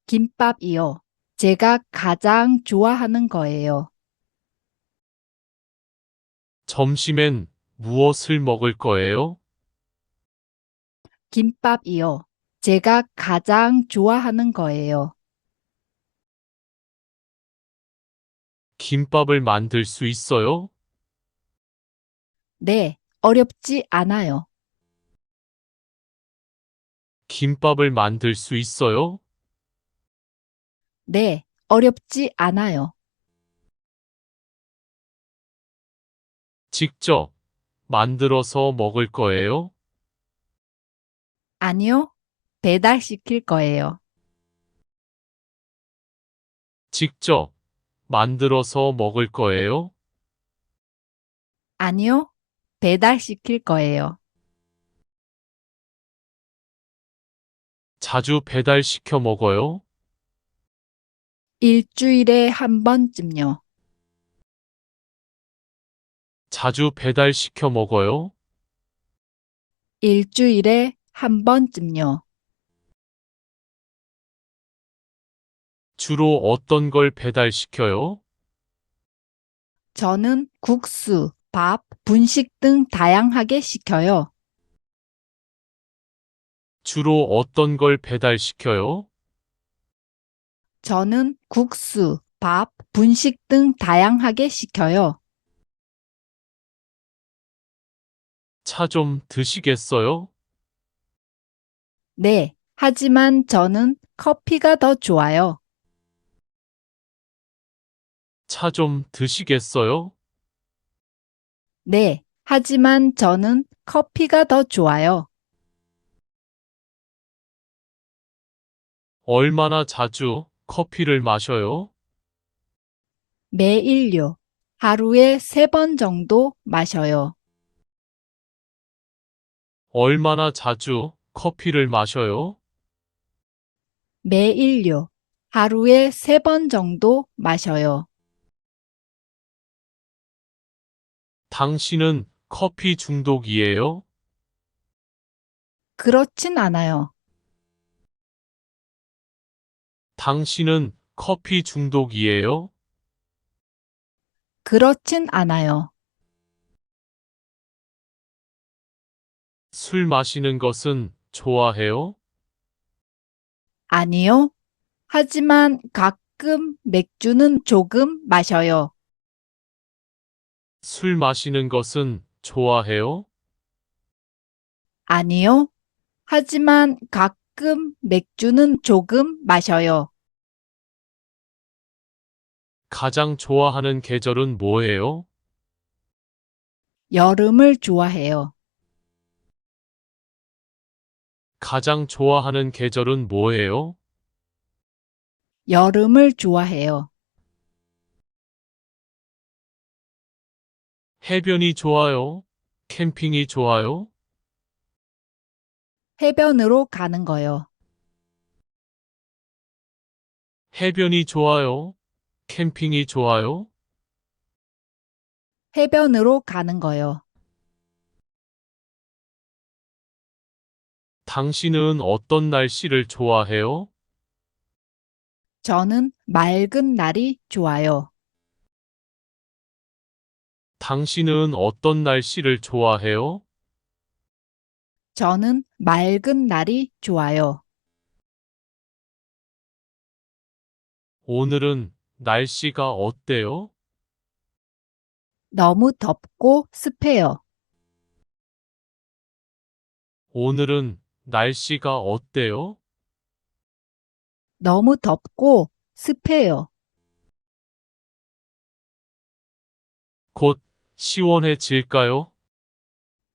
김밥이요. 제가 가장 좋아하는 거예요. 점심엔 무엇을 먹을 거예요? 김밥이요. 제가 가장 좋아하는 거예요. 김밥을 만들 수 있어요? 네, 어렵지 않아요. 김밥을 만들 수 있어요? 네, 어렵지 않아요. 직접 만들어서 먹을 거예요? 아니요, 배달시킬 거예요. 직접 만들어서 먹을 거예요? 아니요, 배달시킬 거예요. 자주 배달시켜 먹어요? 일주일에 한 번쯤요. 자주 배달시켜 먹어요? 일주일에 한 번쯤요. 주로 어떤 걸 배달시켜요? 저는 국수, 밥, 분식 등 다양하게 시켜요. 주로 어떤 걸 배달시켜요? 저는 국수, 밥, 분식 등 다양하게 시켜요. 차 좀 드시겠어요? 네, 하지만 저는 커피가 더 좋아요. 차 좀 드시겠어요? 네, 하지만 저는 커피가 더 좋아요. 얼마나 자주 커피를 마셔요? 매일요. 하루에 3번 정도 마셔요. 얼마나 자주 커피를 마셔요? 매일요. 하루에 3번 정도 마셔요. 당신은 커피 중독이에요? 그렇진 않아요. 당신은 커피 중독이에요? 그렇진 않아요. 술 마시는 것은 좋아해요? 아니요. 하지만 가끔 맥주는 조금 마셔요. 술 마시는 것은 좋아해요? 아니요. 하지만 가끔 맥주는 조금 마셔요. 가장 좋아하는 계절은 뭐예요? 여름을 좋아해요. 가장 좋아하는 계절은 뭐예요? 여름을 좋아해요. 해변이 좋아요? 캠핑이 좋아요? 해변으로 가는 거요. 해변이 좋아요? 캠핑이 좋아요? 해변으로 가는 거요. 당신은 어떤 날씨를 좋아해요? 저는 맑은 날이 좋아요. 당신은 어떤 날씨를 좋아해요? 저는 맑은 날이 좋아요. 오늘은 날씨가 어때요? 너무 덥고 습해요. 오늘은 날씨가 어때요? 너무 덥고 습해요. 곧 시원해질까요?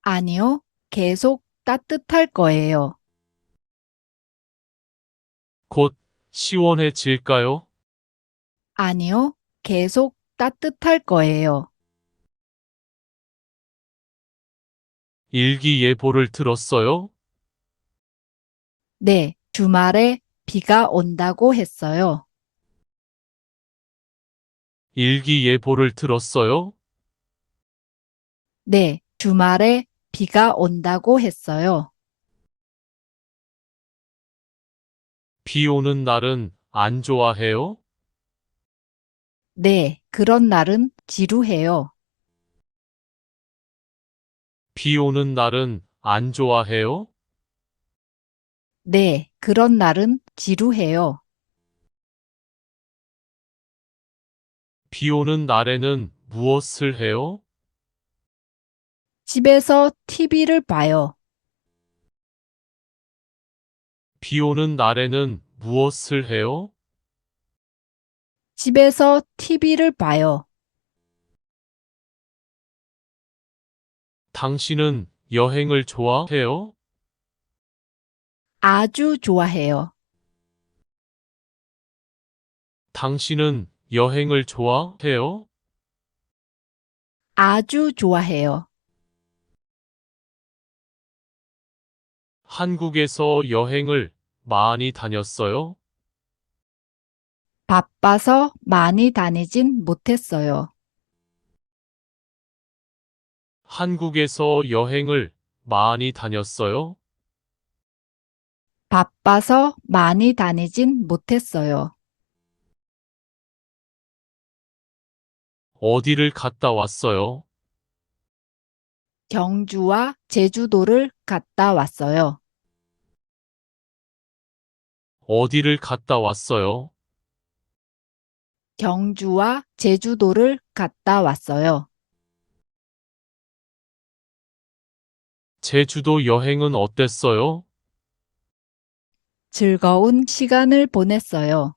아니요. 계속 따뜻할 거예요. 곧 시원해질까요? 아니요. 계속 따뜻할 거예요. 일기예보를 들었어요? 네, 주말에 비가 온다고 했어요. 일기예보를 들었어요? 네, 주말에 비가 온다고 했어요. 비 오는 날은 안 좋아해요? 네, 그런 날은 지루해요. 비 오는 날은 안 좋아해요? 네, 그런 날은 지루해요. 비 오는 날에는 무엇을 해요? 집에서 TV를 봐요. 비 오는 날에는 무엇을 해요? 집에서 TV를 봐요. 당신은 여행을 좋아해요? 아주 좋아해요. 당신은 여행을 좋아해요? 아주 좋아해요. 한국에서 여행을 많이 다녔어요? 바빠서 많이 다니진 못했어요. 한국에서 여행을 많이 다녔어요? 바빠서 많이 다니진 못했어요. 어디를 갔다 왔어요? 경주와 제주도를 갔다 왔어요. 어디를 갔다 왔어요? 경주와 제주도를 갔다 왔어요. 제주도 여행은 어땠어요? 즐거운 시간을 보냈어요.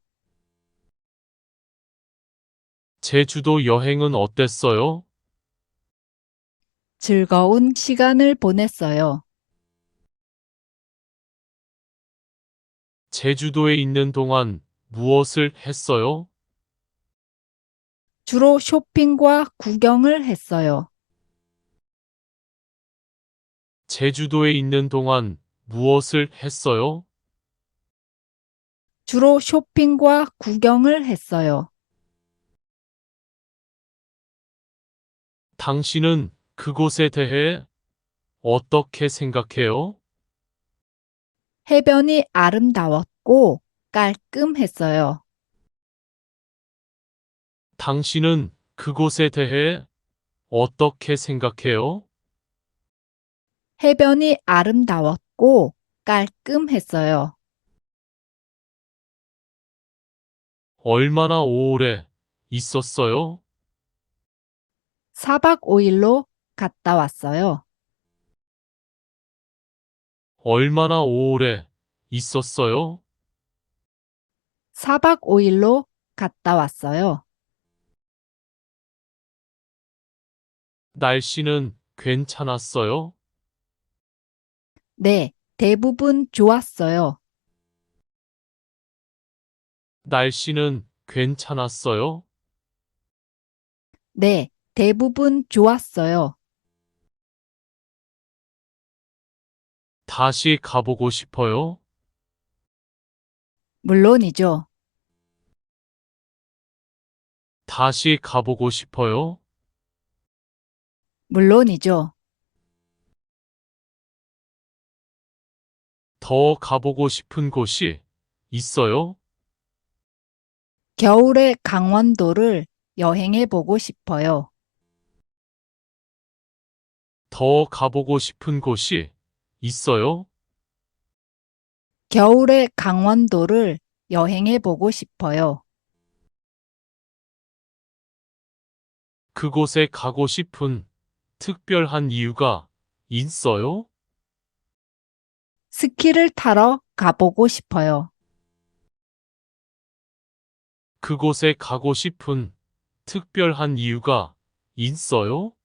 제주도 여행은 어땠어요? 즐거운 시간을 보냈어요. 제주도에 있는 동안 무엇을 했어요? 주로 쇼핑과 구경을 했어요. 제주도에 있는 동안 무엇을 했어요? 주로 쇼핑과 구경을 했어요. 당신은 그곳에 대해 어떻게 생각해요? 해변이 아름다웠고 깔끔했어요. 당신은 그곳에 대해 어떻게 생각해요? 해변이 아름다웠고 깔끔했어요. 얼마나 오래 있었어요? 4박 5일로 갔다 왔어요. 얼마나 오래 있었어요? 4박 5일로 갔다 왔어요. 날씨는 괜찮았어요? 네, 대부분 좋았어요. 날씨는 괜찮았어요? 네, 대부분 좋았어요. 다시 가보고 싶어요? 물론이죠. 다시 가보고 싶어요? 물론이죠. 더 가보고 싶은 곳이 있어요? 겨울에 강원도를 여행해 보고 싶어요. 더 가보고 싶은 곳이 있어요? 겨울에 강원도를 여행해 보고 싶어요. 그곳에 가고 싶은 특별한 이유가 있어요? 스키를 타러 가보고 싶어요. 그곳에 가고 싶은 특별한 이유가 있어요?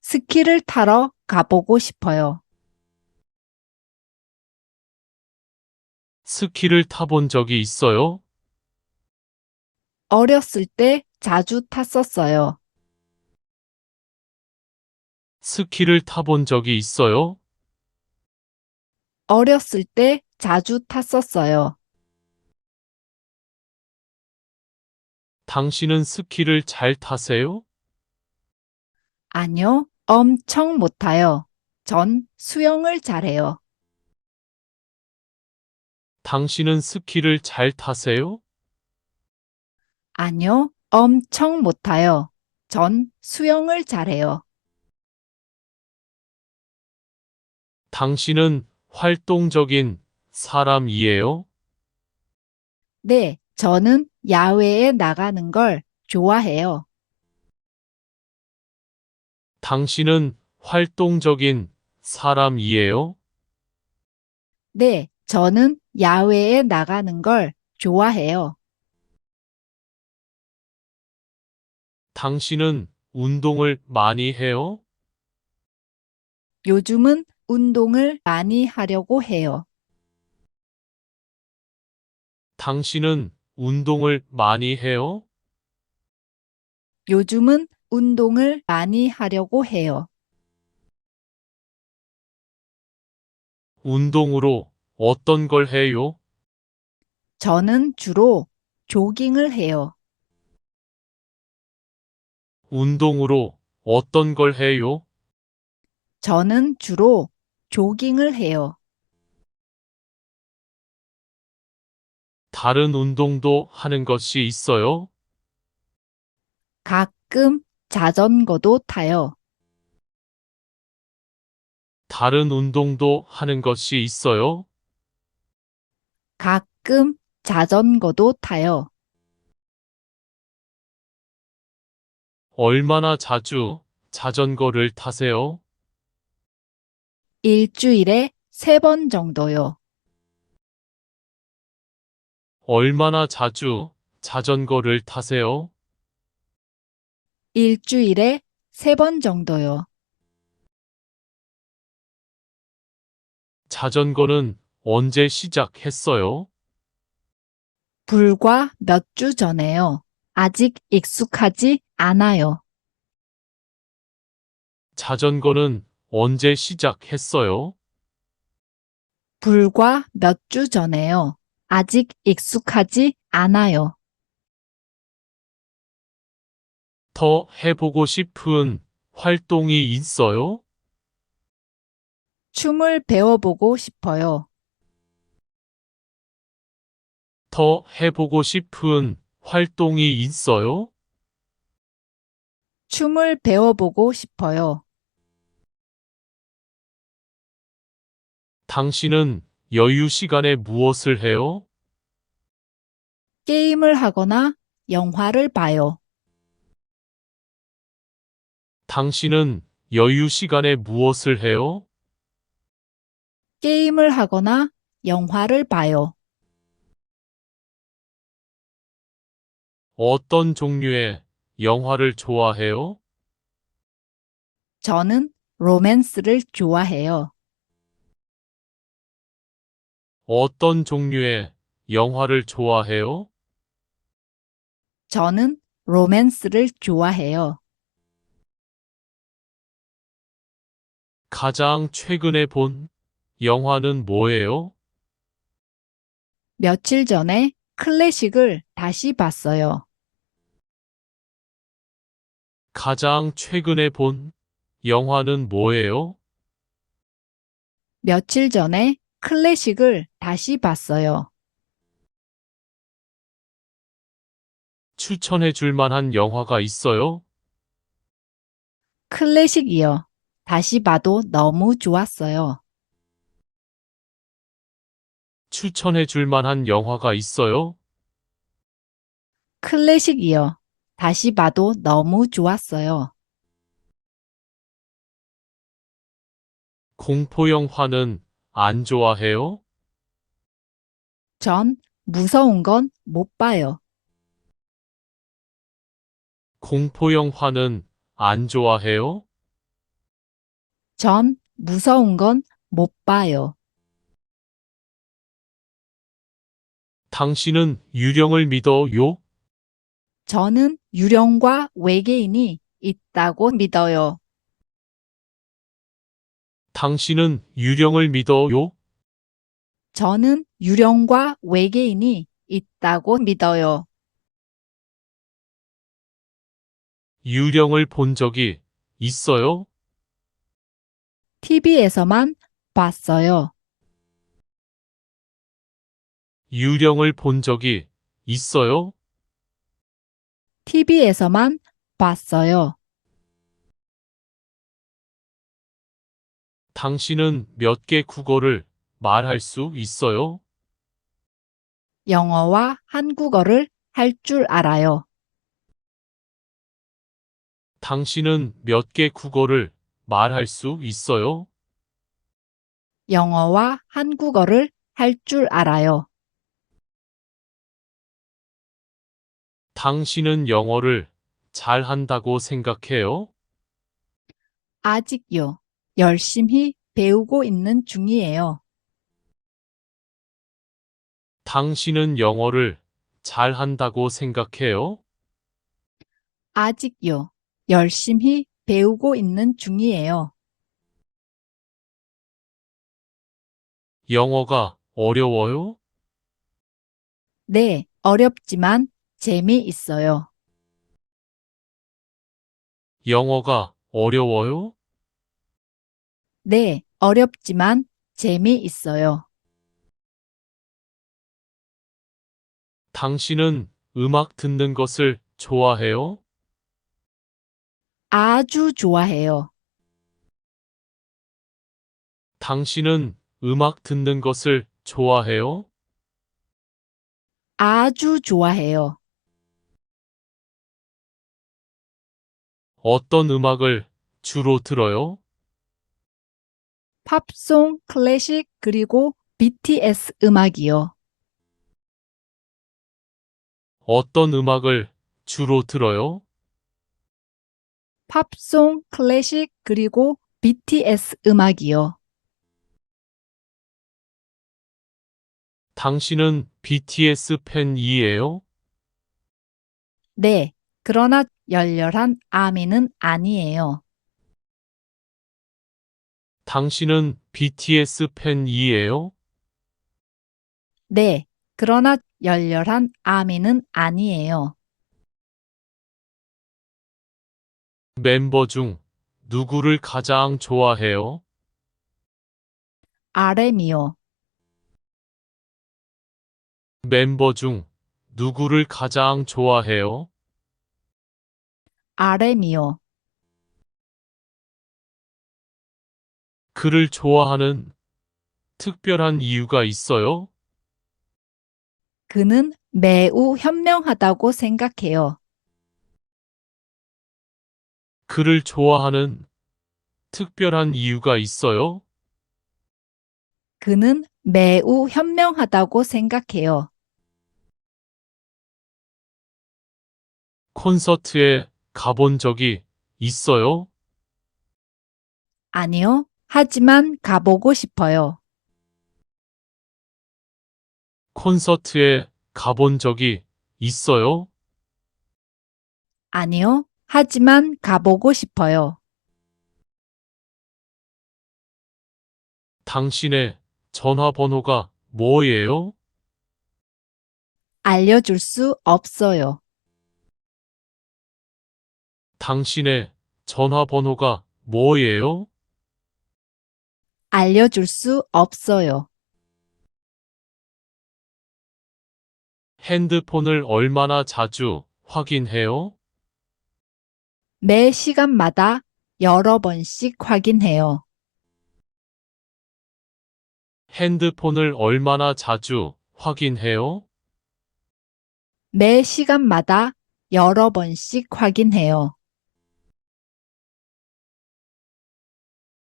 스키를 타러 가보고 싶어요. 스키를 타본 적이 있어요? 어렸을 때 자주 탔었어요. 스키를 타본 적이 있어요? 어렸을 때 자주 탔었어요. 당신은 스키를 잘 타세요? 아니요, 엄청 못 타요. 전 수영을 잘해요. 당신은 스키를 잘 타세요? 아니요, 엄청 못 타요. 전 수영을 잘해요. 당신은 활동적인 사람이에요? 네, 저는 야외에 나가는 걸 좋아해요. 당신은 활동적인 사람이에요? 네, 저는 야외에 나가는 걸 좋아해요. 당신은 운동을 많이 해요? 요즘은 운동을 많이 하려고 해요. 당신은 운동을 많이 해요? 요즘은 운동을 많이 하려고 해요. 운동으로 어떤 걸 해요? 저는 주로 조깅을 해요. 운동으로 어떤 걸 해요? 저는 주로 조깅을 해요. 다른 운동도 하는 것이 있어요? 가끔 자전거도 타요. 다른 운동도 하는 것이 있어요? 가끔 자전거도 타요. 얼마나 자주 자전거를 타세요? 일주일에 3번 정도요. 얼마나 자주 자전거를 타세요? 일주일에 3번 정도요. 자전거는 언제 시작했어요? 불과 몇 주 전에요. 아직 익숙하지 않아요. 자전거는 언제 시작했어요? 불과 몇 주 전에요. 아직 익숙하지 않아요. 더 해보고 싶은 활동이 있어요? 춤을 배워보고 싶어요. 더 해보고 싶은 활동이 있어요? 춤을 배워보고 싶어요. 당신은 여유 시간에 무엇을 해요? 게임을 하거나 영화를 봐요. 당신은 여유 시간에 무엇을 해요? 게임을 하거나 영화를 봐요. 어떤 종류의 영화를 좋아해요? 저는 로맨스를 좋아해요. 어떤 종류의 영화를 좋아해요? 저는 로맨스를 좋아해요. 가장 최근에 본 영화는 뭐예요? 며칠 전에 클래식을 다시 봤어요. 가장 최근에 본 영화는 뭐예요? 며칠 전에 클래식을 다시 봤어요. 추천해 줄 만한 영화가 있어요? 클래식이요. 다시 봐도 너무 좋았어요. 추천해 줄 만한 영화가 있어요? 클래식이요. 다시 봐도 너무 좋았어요. 공포 영화는 안 좋아해요? 전 무서운 건 못 봐요. 공포 영화는 안 좋아해요? 전 무서운 건 못 봐요. 당신은 유령을 믿어요? 저는 유령과 외계인이 있다고 믿어요. 당신은 유령을 믿어요? 저는 유령과 외계인이 있다고 믿어요. 유령을 본 적이 있어요? TV에서만 봤어요. 유령을 본 적이 있어요? TV에서만 봤어요. 당신은 몇 개 국어를 말할 수 있어요? 영어와 한국어를 할 줄 알아요. 당신은 몇 개 국어를 말할 수 있어요? 영어와 한국어를 할 줄 알아요. 당신은 영어를 잘 한다고 생각해요? 아직요. 열심히 배우고 있는 중이에요. 당신은 영어를 잘 한다고 생각해요? 아직요. 열심히 배우고 있는 중이에요. 영어가 어려워요? 네, 어렵지만 재미있어요. 영어가 어려워요? 네, 어렵지만 재미있어요. 당신은 음악 듣는 것을 좋아해요? 아주 좋아해요. 당신은 음악 듣는 것을 좋아해요? 아주 좋아해요. 어떤 음악을 주로 들어요? 팝송, 클래식, 그리고 BTS 음악이요. 어떤 음악을 주로 들어요? 팝송, 클래식, 그리고 BTS 음악이요. 당신은 BTS 팬이에요? 네, 그러나 열렬한 아미는 아니에요. 당신은 BTS 팬이에요? 네, 그러나 열렬한 아미는 아니에요. 멤버 중 누구를 가장 좋아해요? RM이요. 멤버 중 누구를 가장 좋아해요? RM이요. 그를 좋아하는 특별한 이유가 있어요? 그는 매우 현명하다고 생각해요. 그를 좋아하는 특별한 이유가 있어요? 그는 매우 현명하다고 생각해요. 콘서트에 가본 적이 있어요? 아니요, 하지만 가보고 싶어요. 콘서트에 가본 적이 있어요? 아니요, 하지만 가보고 싶어요. 당신의 전화번호가 뭐예요? 알려줄 수 없어요. 당신의 전화번호가 뭐예요? 알려줄 수 없어요. 핸드폰을 얼마나 자주 확인해요? 매 시간마다 여러 번씩 확인해요. 핸드폰을 얼마나 자주 확인해요? 매 시간마다 여러 번씩 확인해요.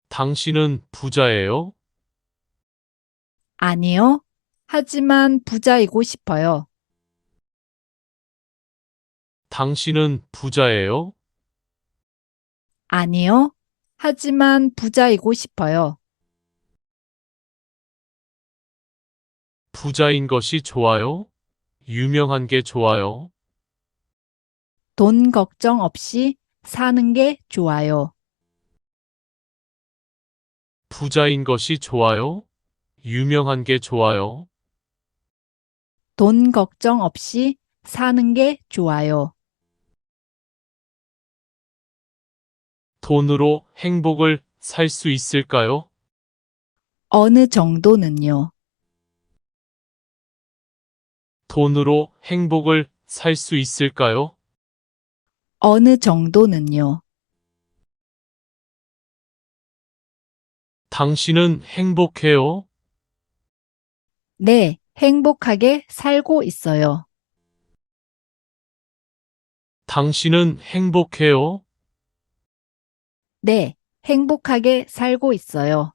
당신은 부자예요? 아니요, 하지만 부자이고 싶어요. 당신은 부자예요? 아니요, 하지만 부자이고 싶어요. 부자인 것이 좋아요? 유명한 게 좋아요? 돈 걱정 없이 사는 게 좋아요. 부자인 것이 좋아요? 유명한 게 좋아요? 돈 걱정 없이 사는 게 좋아요. 돈으로 행복을 살 수 있을까요? 어느 정도는요. 돈으로 행복을 살 수 있을까요? 어느 정도는요. 당신은 행복해요? 네, 행복하게 살고 있어요. 당신은 행복해요? 네, 행복하게 살고 있어요.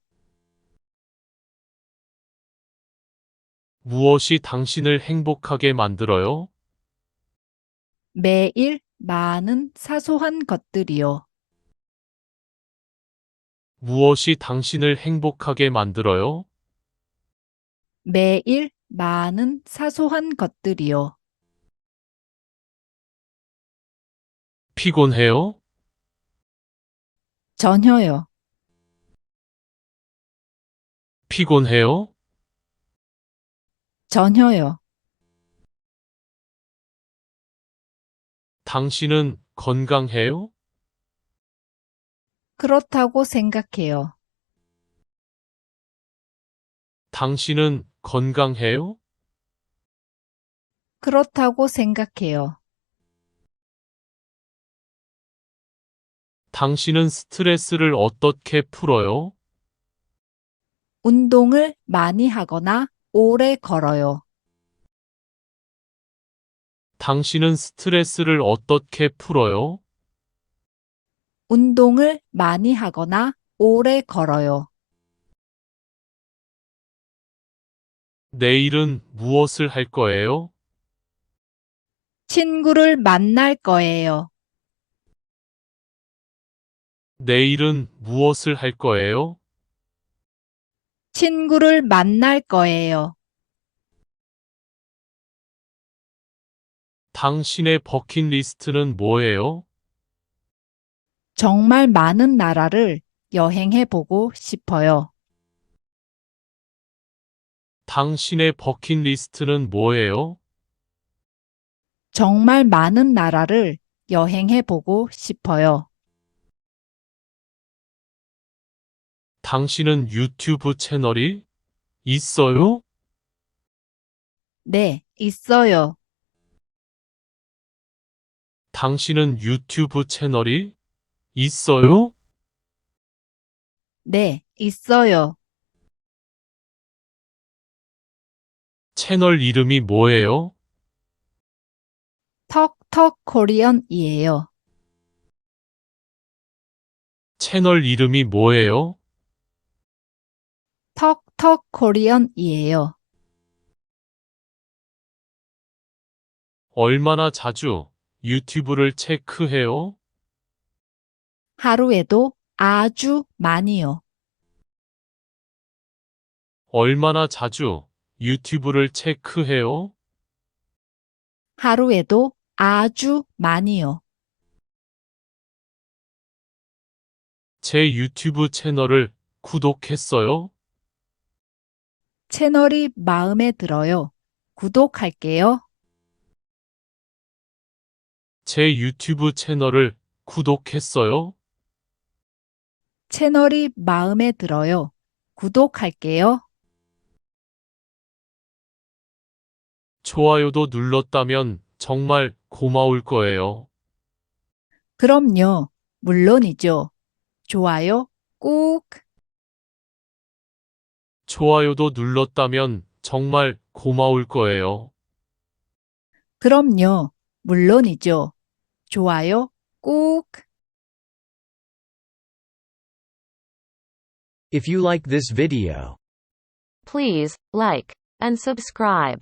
무엇이 당신을 행복하게 만들어요? 매일 많은 사소한 것들이요. 무엇이 당신을 행복하게 만들어요? 매일 많은 사소한 것들이요. 피곤해요? 전혀요. 피곤해요? 전혀요. 당신은 건강해요? 그렇다고 생각해요. 당신은 건강해요? 그렇다고 생각해요. 당신은 스트레스를 어떻게 풀어요? 운동을 많이 하거나 오래 걸어요. 당신은 스트레스를 어떻게 풀어요? 운동을 많이 하거나 오래 걸어요. 내일은 무엇을 할 거예요? 친구를 만날 거예요. 내일은 무엇을 할 거예요? 친구를 만날 거예요. 당신의 버킷리스트는 뭐예요? 정말 많은 나라를 여행해 보고 싶어요. 당신의 버킷리스트는 뭐예요? 정말 많은 나라를 여행해 보고 싶어요. 당신은 유튜브 채널이 있어요? 네, 있어요. 당신은 유튜브 채널이 있어요? 네, 있어요. 채널 이름이 뭐예요? 턱턱 코리언이에요. 채널 이름이 뭐예요? 턱턱 코리언이에요. 얼마나 자주 유튜브를 체크해요? 하루에도 아주 많이요. 얼마나 자주 유튜브를 체크해요? 하루에도 아주 많이요. 제 유튜브 채널을 구독했어요? 채널이 마음에 들어요. 구독할게요. 제 유튜브 채널을 구독했어요? 채널이 마음에 들어요. 구독할게요. 좋아요도 눌렀다면 정말 고마울 거예요. 그럼요. 물론이죠. 좋아요. 꾹. 좋아요도 눌렀다면 정말 고마울 거예요. 그럼요. 물론이죠. 좋아요. 꾹. If you like this video, Please like and subscribe.